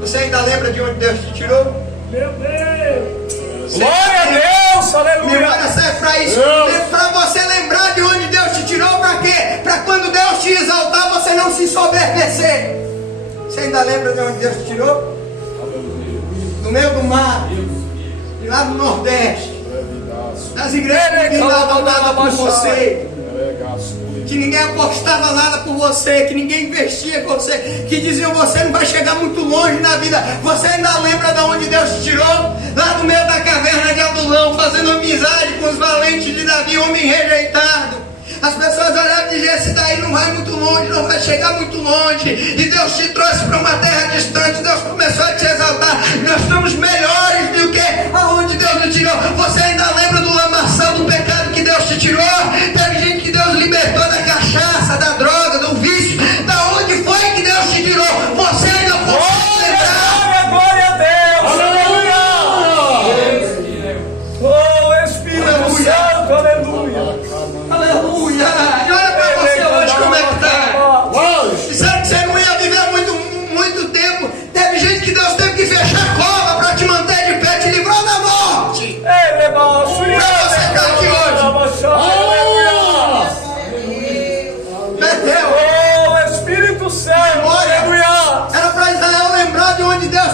Você ainda lembra de onde Deus te tirou? Meu Deus! Glória a Deus! Aleluia! Memória serve para isso. É para você lembrar de onde Deus te tirou. Para quê? Para quando Deus te exaltar, você não se soberbecer. Você ainda lembra de onde Deus te tirou? No meio do mar, e lá no Nordeste, nas igrejas que ninguém dava nada por você, que ninguém apostava nada por você, que ninguém investia com você, que diziam: você não vai chegar muito longe na vida. Você ainda lembra de onde Deus te tirou? Lá no meio da caverna de Adulão, fazendo amizade com os valentes de Davi, homem rejeitado. As pessoas olhavam e diziam: esse daí não vai muito longe, não vai chegar muito longe. E Deus te trouxe para uma terra distante. Deus começou a te exaltar. Nós estamos melhores do que aonde Deus te tirou. Você ainda lembra do lamaçal do pecado que Deus te tirou? Teve gente que Deus libertou da cachaça, da droga, do vício. Da onde foi que Deus te tirou? Você ainda consegue lembrar? Glória a Deus! Aleluia! Oh, Espírito Santo, aleluia! Aleluia!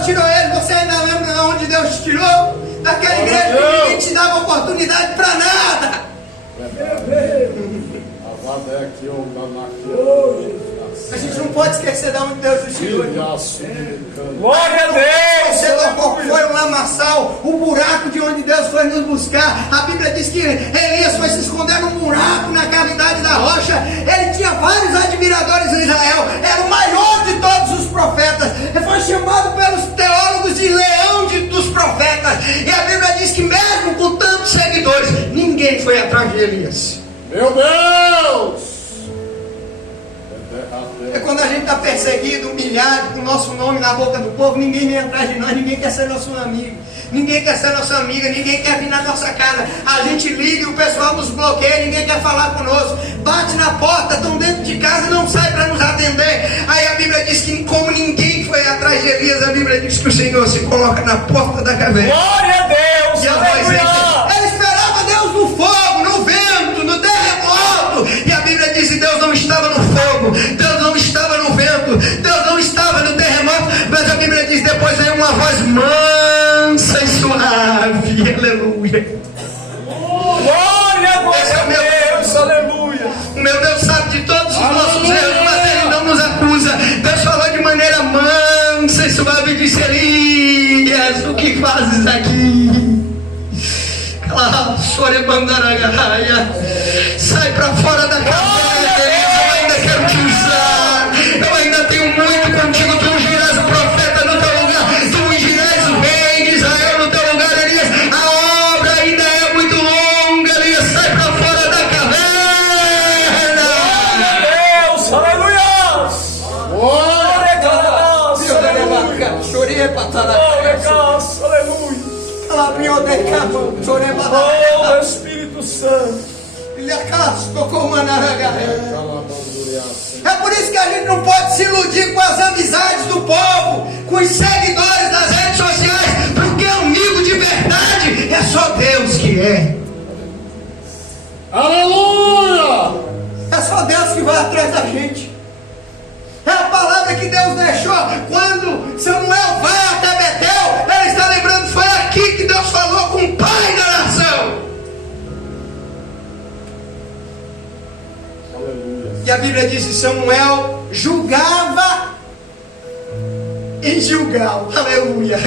Deus tirou ele. Você ainda lembra de onde Deus te tirou? Daquela igreja que ninguém te dava oportunidade para nada. A gente não pode esquecer de onde Deus nos tirou. Glória a Deus. Você tocou que foi um lamaçal, o buraco de onde Deus foi nos buscar. A Bíblia diz que Elias foi se esconder num buraco na cavidade da rocha. Ele tinha vários admiradores em Israel. Era o maior de todos os profetas. Ele foi chamado pelos teólogos de leão dos profetas. E a Bíblia diz que mesmo com tantos seguidores, ninguém foi atrás de Elias. Meu Deus! É quando a gente está perseguido, humilhado, com o nosso nome na boca do povo, ninguém vem atrás de nós, ninguém quer ser nosso amigo, ninguém quer ser nossa amiga, ninguém quer vir na nossa casa. A gente liga e o pessoal nos bloqueia, ninguém quer falar conosco, bate na porta, estão dentro de casa e não sai para nos atender. Aí a Bíblia diz que como ninguém foi atrás de Elias, a Bíblia diz que o Senhor se coloca na porta da caverna. Glória a Deus. E a voz ele esperava Deus no fogo, no vento, no terremoto. E a Bíblia diz que Deus não estava no fogo, Deus não estava no vento, Deus não estava no terremoto. Mas a Bíblia diz depois veio uma voz mansa e suave. Aleluia. Glória a Deus. Aleluia. O meu Deus sabe de todos os nossos erros, mas Ele não nos acusa. Deus falou de maneira mansa e suave e disse: Elias, o que fazes aqui? Sai para fora da caverna, eu ainda quero te usar. Eu ainda tenho muito contigo. Tu ungirás o profeta no teu lugar, tu ungirás o rei de Israel no teu lugar, Elias. A obra ainda é muito longa, Elias. Sai para fora da caverna. Deus, aleluia. Glória a Deus, aleluia. Chorei para Glória a Deus, aleluia. Oh, Espírito Santo. É por isso que a gente não pode se iludir com as amizades do povo, com os seguidores das redes sociais, porque amigo de verdade é só Deus que é. Aleluia! É só Deus que vai atrás da gente. É a palavra que Deus deixou quando Samuel vai até Betel. Ele está lembrando, foi aqui que Deus falou com o pai da nação. Aleluia! E a Bíblia diz que Samuel julgava em Gilgal. Aleluia!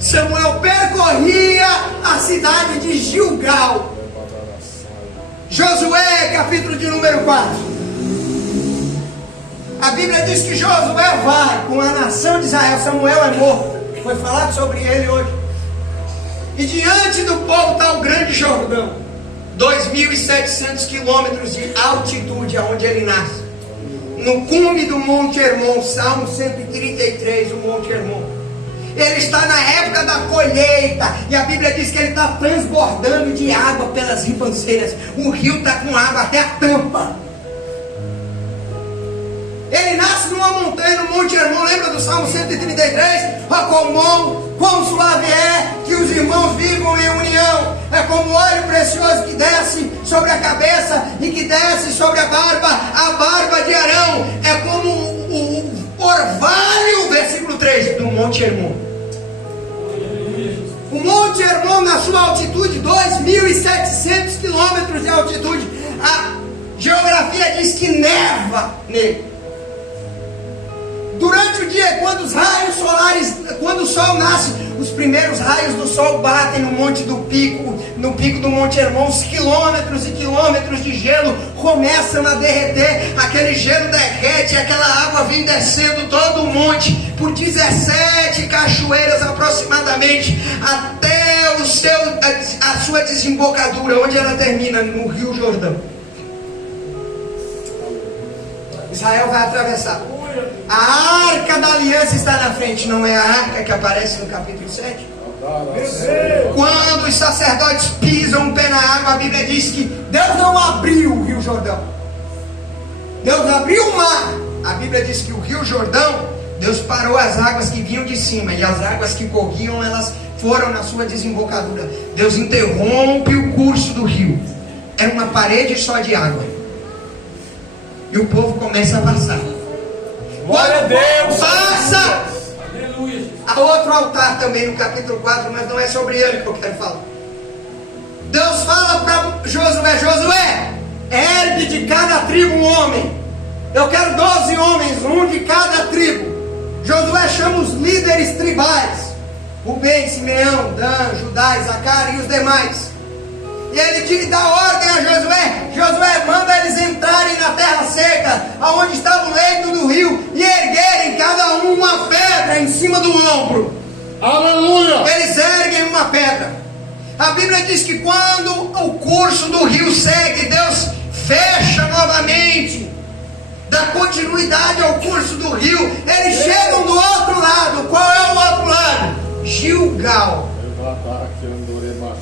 Samuel percorria a cidade de Gilgal. Josué, capítulo de número 4. A Bíblia diz que Josué vai com a nação de Israel. Samuel é morto. Foi falado sobre ele hoje. E diante do povo está o grande Jordão. 2.700 quilômetros de altitude aonde ele nasce. No cume do Monte Hermon, Salmo 133, o Monte Hermon. Ele está na época da colheita. E a Bíblia diz que ele está transbordando de água pelas ribanceiras. O rio está com água até a tampa. Ele nasce numa montanha, no Monte Hermon. Lembra do Salmo 133? Ó, quão suave é que os irmãos vivam em união. É como óleo precioso que desce sobre a cabeça e que desce sobre a barba de Arão. É como o orvalho, versículo 3 do Monte Hermon. O Monte Hermon, na sua altitude, 2.700 quilômetros de altitude, a geografia diz que neva nele. Durante o dia, quando os raios solares, quando o sol nasce, os primeiros raios do sol batem no monte do pico, no pico do Monte Hermon, os quilômetros e quilômetros de gelo começam a derreter, aquele gelo derrete, aquela água vem descendo todo o monte, por 17 cachoeiras aproximadamente, até a sua desembocadura, onde ela termina, no Rio Jordão. Israel vai atravessar. A arca da aliança está na frente, não é a arca que aparece no capítulo 7? Quando os sacerdotes pisam um pé na água, a Bíblia diz que Deus não abriu o Rio Jordão. Deus abriu o mar. A Bíblia diz que o Rio Jordão, Deus parou as águas que vinham de cima, e as águas que corriam, elas foram na sua desembocadura. Deus interrompe o curso do rio. Era uma parede só de água. E o povo começa a passar. Glória a Deus. outro altar também no capítulo 4, mas não é sobre ele que eu quero falar. Deus fala para Josué: Josué, ergue de cada tribo um homem. Eu quero 12 homens, um de cada tribo. Josué chama os líderes tribais: Rubem, Simeão, Dan, Judá, Isacar e os demais. E ele dá ordem a Josué: Josué, manda eles entrarem na terra seca, aonde estava o leito do rio, e erguerem cada um uma pedra em cima do ombro. Aleluia! Eles erguem uma pedra. A Bíblia diz que quando o curso do rio segue, Deus fecha novamente, dá continuidade ao curso do rio. Eles chegam do outro lado. Qual é o outro lado? Gilgal.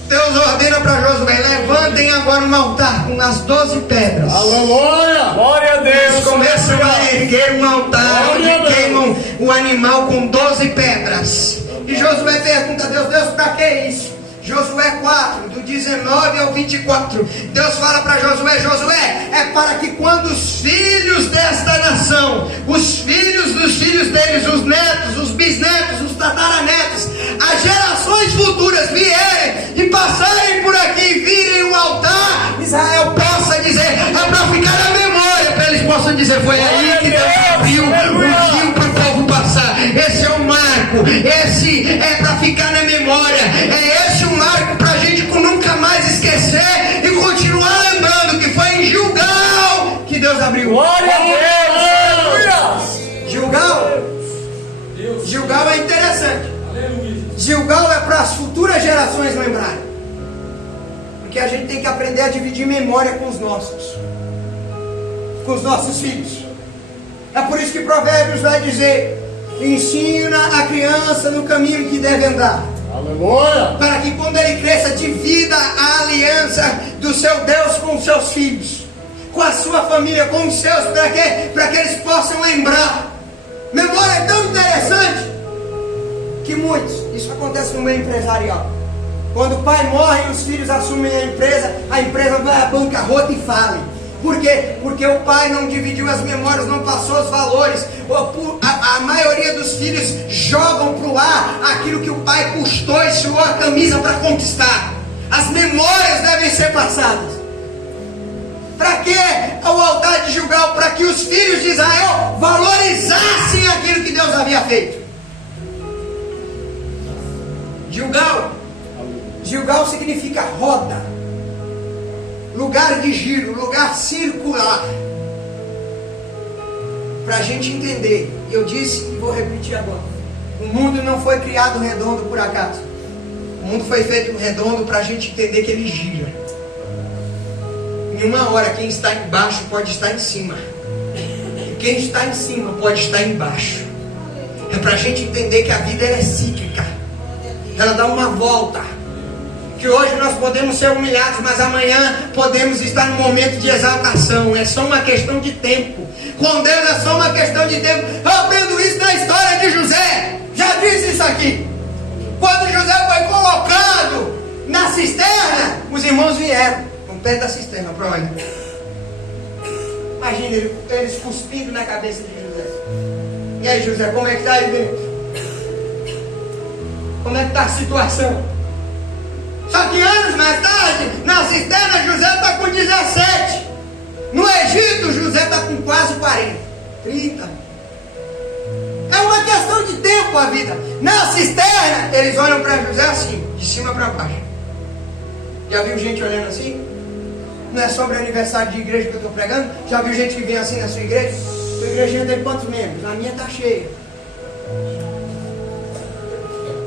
Deus ordena para Josué: levantem agora um altar com as 12 pedras. Aleluia! Glória a Deus. Eles começam a erguer um altar onde queimam o animal com 12 pedras. E Josué pergunta a Deus: Deus, para que isso? Josué 4, do 19 ao 24, Deus fala para Josué: Josué, é para que quando os filhos desta nação, os filhos dos filhos deles, os netos, os bisnetos, os tataranetos, as gerações futuras vierem e passarem por aqui e virem o altar, Israel possa dizer, é para ficar na memória, para eles possam dizer: foi aí que Deus abriu o rio para o povo passar. Esse é o marco, esse é para ficar na memória, é esse o marco para a gente nunca mais esquecer e continuar lembrando que foi em Gilgal que Deus abriu. Glória a Deus. Gilgal é interessante. Gilgal é para as futuras gerações lembrarem, porque a gente tem que aprender a dividir memória com os nossos filhos. É por isso que Provérbios vai dizer: ensina a criança no caminho que deve andar. Aleluia! Para que quando ele cresça, divida a aliança do seu Deus com os seus filhos, com a sua família, com os seus, para que eles possam lembrar. Memória é tão interessante que muitos, isso acontece no meio empresarial. Quando o pai morre e os filhos assumem a empresa vai à bancarrota e fale. Por quê? Porque o pai não dividiu as memórias, não passou os valores. A maioria dos filhos jogam para o ar aquilo que o pai custou e suou a camisa para conquistar. As memórias devem ser passadas. Para que o altar de Gilgal? Para que os filhos de Israel valorizassem aquilo que Deus havia feito. Gilgal significa roda, lugar de giro, lugar circular. Para a gente entender, eu disse e vou repetir agora: o mundo não foi criado redondo por acaso. O mundo foi feito redondo para a gente entender que ele gira. Em uma hora, quem está embaixo pode estar em cima, e quem está em cima pode estar embaixo. É para a gente entender que a vida ela é cíclica, ela dá uma volta. Que hoje nós podemos ser humilhados, mas amanhã podemos estar num momento de exaltação. É só uma questão de tempo. Com Deus é só uma questão de tempo. Eu aprendo isso na história de José. Já disse isso aqui. Quando José foi colocado na cisterna, os irmãos vieram com o pé da cisterna para olhar. Imagina eles cuspindo na cabeça de José. E aí, José, como é que está aí dentro? Como é que está a situação? Só que anos mais tarde, na cisterna, José está com 17. No Egito, José está com quase 40, 30. É uma questão de tempo a vida. Na cisterna, eles olham para José assim, de cima para baixo. Já viu gente olhando assim? Não é sobre aniversário de igreja que eu estou pregando? Já viu gente que vem assim na sua igreja? Sua igreja tem quantos membros? A minha está cheia.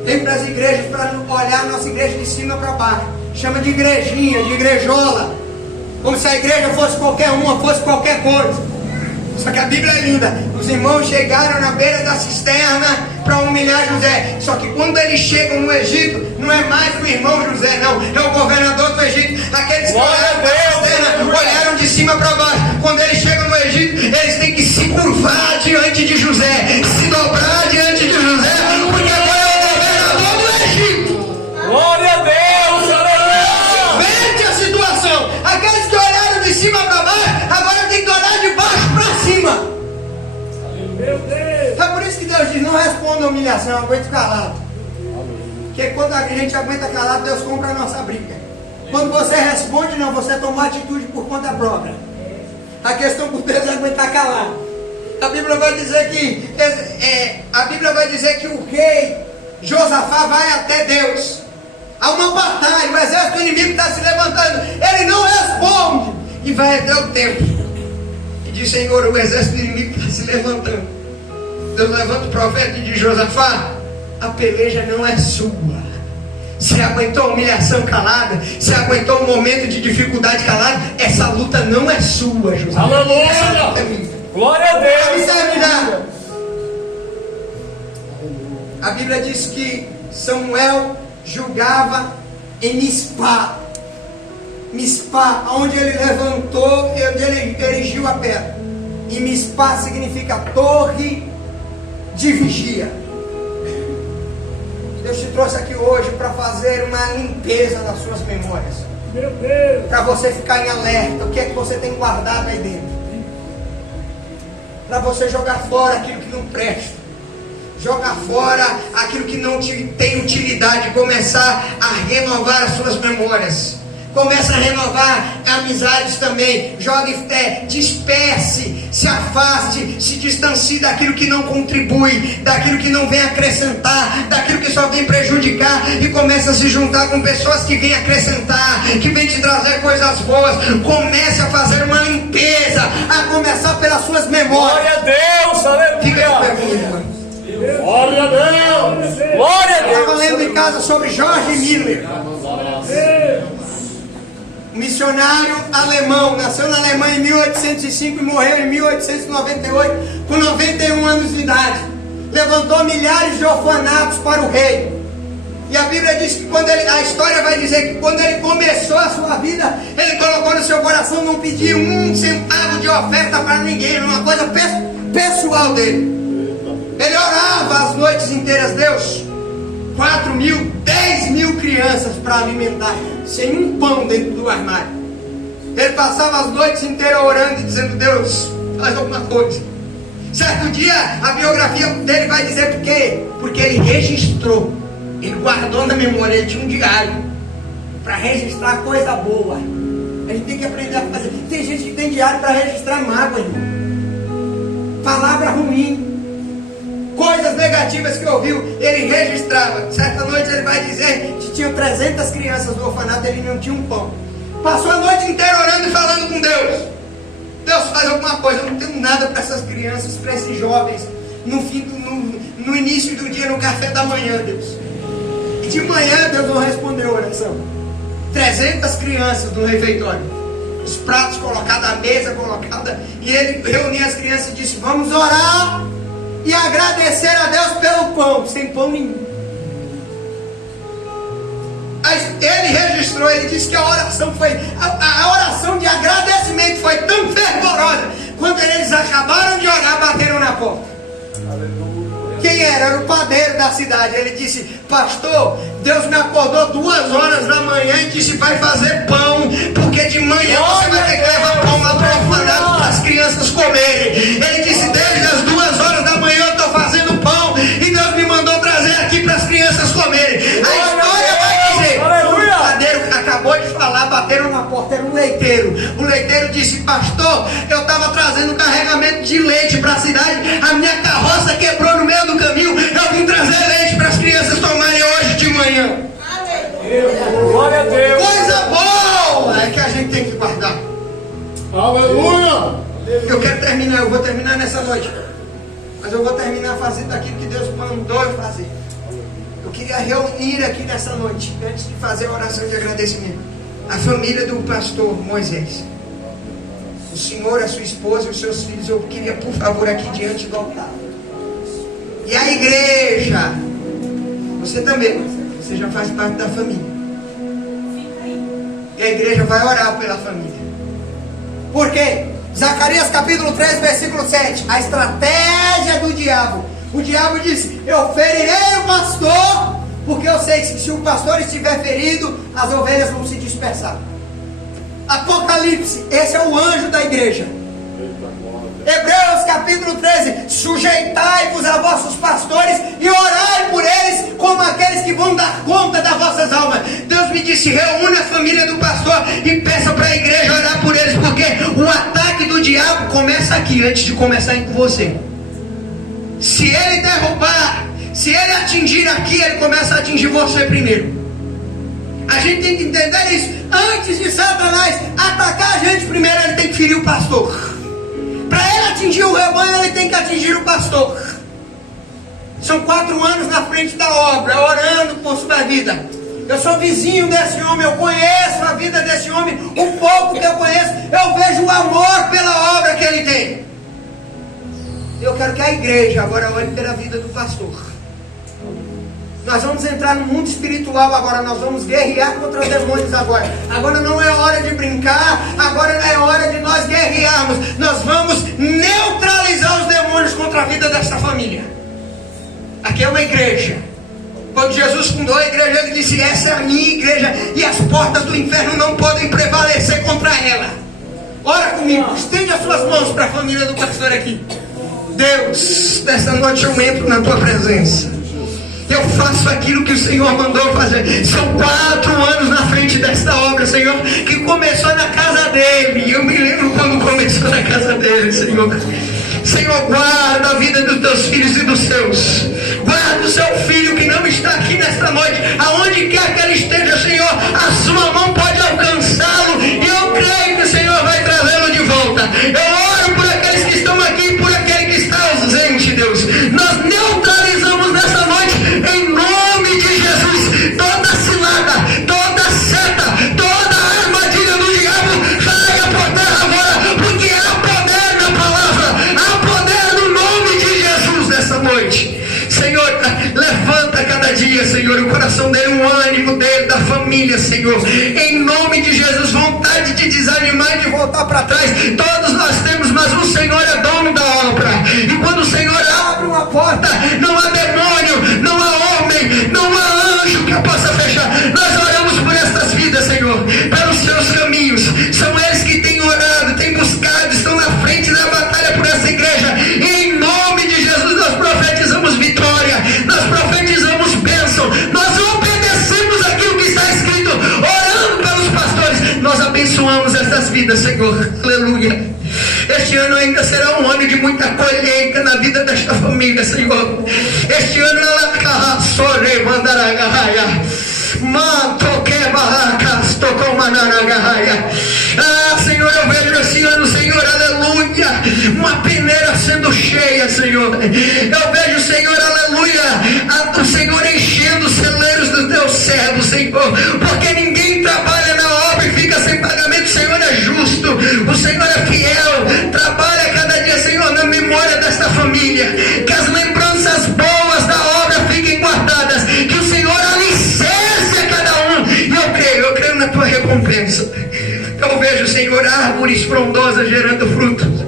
Vem para as igrejas para olhar a nossa igreja de cima para baixo. Chama de igrejinha, de igrejola. Como se a igreja fosse qualquer uma, fosse qualquer coisa. Só que a Bíblia é linda. Os irmãos chegaram na beira da cisterna para humilhar José. Só que quando eles chegam no Egito, não é mais o irmão José, não. É o governador do Egito. Aqueles que olharam para a cisterna, olharam de cima para baixo. Quando eles chegam no Egito, eles têm que se curvar diante de José, se dobrar diante de José, porque agora é o governador do Egito. Glória a Deus, aleluia. Vende a situação. Aqueles que olharam de cima para baixo, agora tem que olhar de baixo para cima. Meu Deus. É por isso que Deus diz, não responda a humilhação, aguente calado. Porque quando a gente aguenta calado, Deus compra a nossa briga. Quando você responde, não, você toma atitude por conta própria. A questão por Deus é aguentar calado. A Bíblia vai dizer que o rei Josafá vai até Deus. Há uma batalha, o exército inimigo está se levantando, ele não responde e vai até o templo e diz: Senhor, o exército inimigo está se levantando. Deus levanta o profeta e diz: Josafá, a peleja não é sua. Se aguentou a humilhação calada, se aguentou um momento de dificuldade calada, essa luta não é sua, Josafá. Aleluia! Essa luta é minha. Glória a Deus! Para me terminar, a Bíblia diz que Samuel julgava em Mispá. Mispá, onde ele levantou, onde ele erigiu a pedra. E Mispá significa torre de vigia. Deus te trouxe aqui hoje para fazer uma limpeza nas suas memórias. Meu Deus! Para você ficar em alerta. O que é que você tem guardado aí dentro? Para você jogar fora aquilo que não presta. Jogar fora aquilo que não tem utilidade. Começar a renovar as suas memórias. Começa a renovar amizades também. Jogue fé, disperse, se afaste, se distancie daquilo que não contribui, daquilo que não vem acrescentar, daquilo que só vem prejudicar, e começa a se juntar com pessoas que vêm acrescentar, que vêm te trazer coisas boas. Comece a fazer uma limpeza, a começar pelas suas memórias. Glória a Deus! Fica de Aleluia! pé comigo, irmão. Glória a Deus! Glória a Eu estava Deus! lendo em casa sobre George Miller, um missionário alemão, nasceu na Alemanha em 1805 e morreu em 1898 com 91 anos de idade. Levantou milhares de orfanatos para o rei. E a Bíblia diz que a história vai dizer que quando ele começou a sua vida, ele colocou no seu coração não pedir um centavo de oferta para ninguém, era uma coisa pessoal dele. Ele orava as noites inteiras: Deus, 4.000, 10.000 crianças para alimentar, sem um pão dentro do armário. Ele passava as noites inteiras orando e dizendo: Deus, faz alguma coisa. Certo dia, a biografia dele vai dizer por quê? Porque ele registrou, ele guardou na memória, ele tinha um diário para registrar coisa boa. A gente tem que aprender a fazer. Tem gente que tem diário para registrar mágoa, irmão. Palavra ruim, coisas negativas que ouviu, ele registrava. Certa noite ele vai dizer que tinha 300 crianças no orfanato, ele não tinha um pão. Passou a noite inteira orando e falando com Deus: Deus, faz alguma coisa, eu não tenho nada para essas crianças, para esses jovens. No início do dia, no café da manhã, Deus. E de manhã Deus não respondeu a oração. 300 crianças no refeitório, os pratos colocados, a mesa colocada, e ele reunia as crianças e disse: vamos orar e agradecer a Deus pelo pão, sem pão nenhum. Ele registrou, ele disse que a oração de agradecimento foi tão fervorosa, quando eles acabaram de orar, bateram na porta. Quem era? Era o padeiro da cidade. Ele disse: pastor, Deus me acordou 2 horas da manhã e disse: vai fazer pão, porque de manhã você vai ter que levar pão lá para o orfanato para as crianças comerem. Ele disse: desde as 2 horas da manhã eu estou fazendo pão e Deus me mandou trazer aqui para as crianças comerem. A história vai dizer: o padeiro acabou de falar, bateram na porta, era um leiteiro. O leiteiro disse: pastor, eu estava trazendo um carregamento de leite para a cidade, a minha carroça quebrou no meio do caminho, eu vim trazer leite para as crianças tomarem hoje de manhã. Glória a Deus! Coisa boa é que a gente tem que guardar. Aleluia! Eu quero terminar, eu vou terminar nessa noite, mas eu vou terminar fazendo aquilo que Deus mandou eu fazer. Eu queria reunir aqui nessa noite, antes de fazer a oração de agradecimento, a família do pastor Moisés, o senhor, a sua esposa e os seus filhos. Eu queria, por favor, aqui diante do altar. E a igreja, você também, você já faz parte da família. E a igreja vai orar pela família. Por quê? Zacarias capítulo 3, versículo 7. A estratégia do diabo. O diabo disse: eu ferirei o pastor, porque eu sei que se o pastor estiver ferido, as ovelhas vão se dispersar. Apocalipse, esse é o anjo da igreja. Hebreus capítulo 13: sujeitai-vos a vosso pastores e orai por eles como aqueles que vão dar conta das vossas almas. Deus me disse, reúna a família do pastor e peça para a igreja orar por eles, porque o ataque do diabo começa aqui, antes de começar com você. Se ele derrubar, se ele atingir aqui, ele começa a atingir você primeiro. A gente tem que entender isso. Antes de Satanás atacar a gente, primeiro ele tem que ferir o pastor. Para ele atingir o rebanho, ele tem que atingir o pastor. São 4 anos na frente da obra, orando por sua vida. Eu sou vizinho desse homem, eu conheço a vida desse homem. O pouco que eu conheço, eu vejo o amor pela obra que ele tem. Eu quero que a igreja agora olhe pela vida do pastor. Nós vamos entrar no mundo espiritual agora, nós vamos guerrear contra os demônios agora. Agora não é hora de brincar, agora não é hora de nós guerrearmos. Nós vamos neutralizar os demônios contra a vida desta família. Aqui é uma igreja. Quando Jesus fundou a igreja, ele disse, essa é a minha igreja e as portas do inferno não podem prevalecer contra ela. Ora comigo, estende as suas mãos para a família do pastor aqui. Deus, nesta noite eu entro na tua presença. Eu faço aquilo que o Senhor mandou fazer. São 4 anos na frente desta obra, Senhor, que começou na casa dele. Eu me lembro quando começou na casa dele, Senhor. Senhor, guarda a vida dos teus filhos e dos seus. Guarda o seu filho que não está aqui nesta noite. Aonde quer que ele esteja, Senhor, a sua mão pode alcançá-lo. E eu creio que o Senhor vai trazê-lo de volta. Eu oro por aqueles que estão aqui e por aquele que está ausente, Deus. Nós neutralizamos nesta noite, em nome de Jesus, toda cilada, toda seta, toda armadilha do diabo, saia por terra agora, porque há poder na palavra, há poder no nome de Jesus nessa noite. Senhor, levanta cada dia, Senhor, o coração dele, o ânimo dele, da família, Senhor, em nome de Jesus. Vontade de desanimar e de voltar para trás, todos nós temos, mas o Senhor é dono da obra, e quando o Senhor abre uma porta, não há demônio, não há homem, não há anjo que possa fechar. Nós oramos por estas vidas, Senhor, pelos seus caminhos. São eles que têm orado, têm buscado, estão na frente da batalha por essa igreja, e em nome de Jesus nós profetizamos vitória, nós profetizamos bênção, nós obedecemos aquilo que está escrito, orando pelos pastores, nós abençoamos essas vidas, Senhor, aleluia. Este ano ainda será um ano de muita colheita na vida desta família, Senhor. Este ano ela sore mandaragaia. Ah, Senhor, eu vejo esse ano, Senhor, aleluia, uma peneira sendo cheia, Senhor. Eu vejo, Senhor, aleluia, o Senhor enchendo os celeiros dos teus servos, Senhor, porque ninguém trabalha na obra e fica sem pagamento. O Senhor é justo, o Senhor é fiel, trabalha cada dia, Senhor, na memória desta família, que as lembranças boas da obra fiquem guardadas, que o Senhor alicerce a cada um, e eu creio na tua recompensa. Eu vejo, Senhor, árvores frondosas gerando frutos.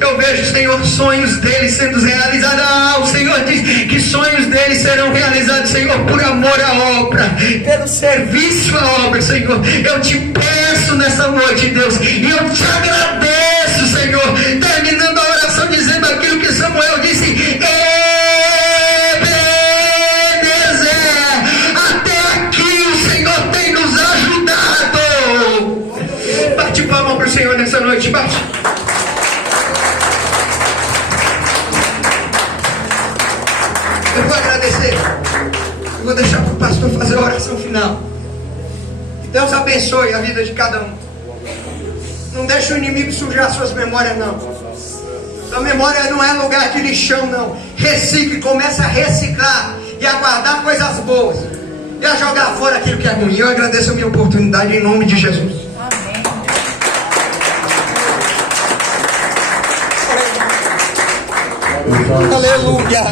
Eu vejo, Senhor, sonhos deles sendo realizados. Ah, o Senhor diz que sonhos deles serão realizados, Senhor, por amor à obra, pelo serviço à obra, Senhor. Eu te peço nessa noite, Deus, e eu te agradeço, Senhor, terminando a oração dizendo aquilo que Samuel disse: bate palma para o Senhor nessa noite, bate. Eu vou agradecer. Eu vou deixar para o pastor fazer a oração final. Que Deus abençoe a vida de cada um. Não deixe o inimigo sujar suas memórias, não. Sua memória não é lugar de lixão, não. Recicle, comece a reciclar e a guardar coisas boas e a jogar fora aquilo que é ruim. Eu agradeço a minha oportunidade em nome de Jesus. Aleluia.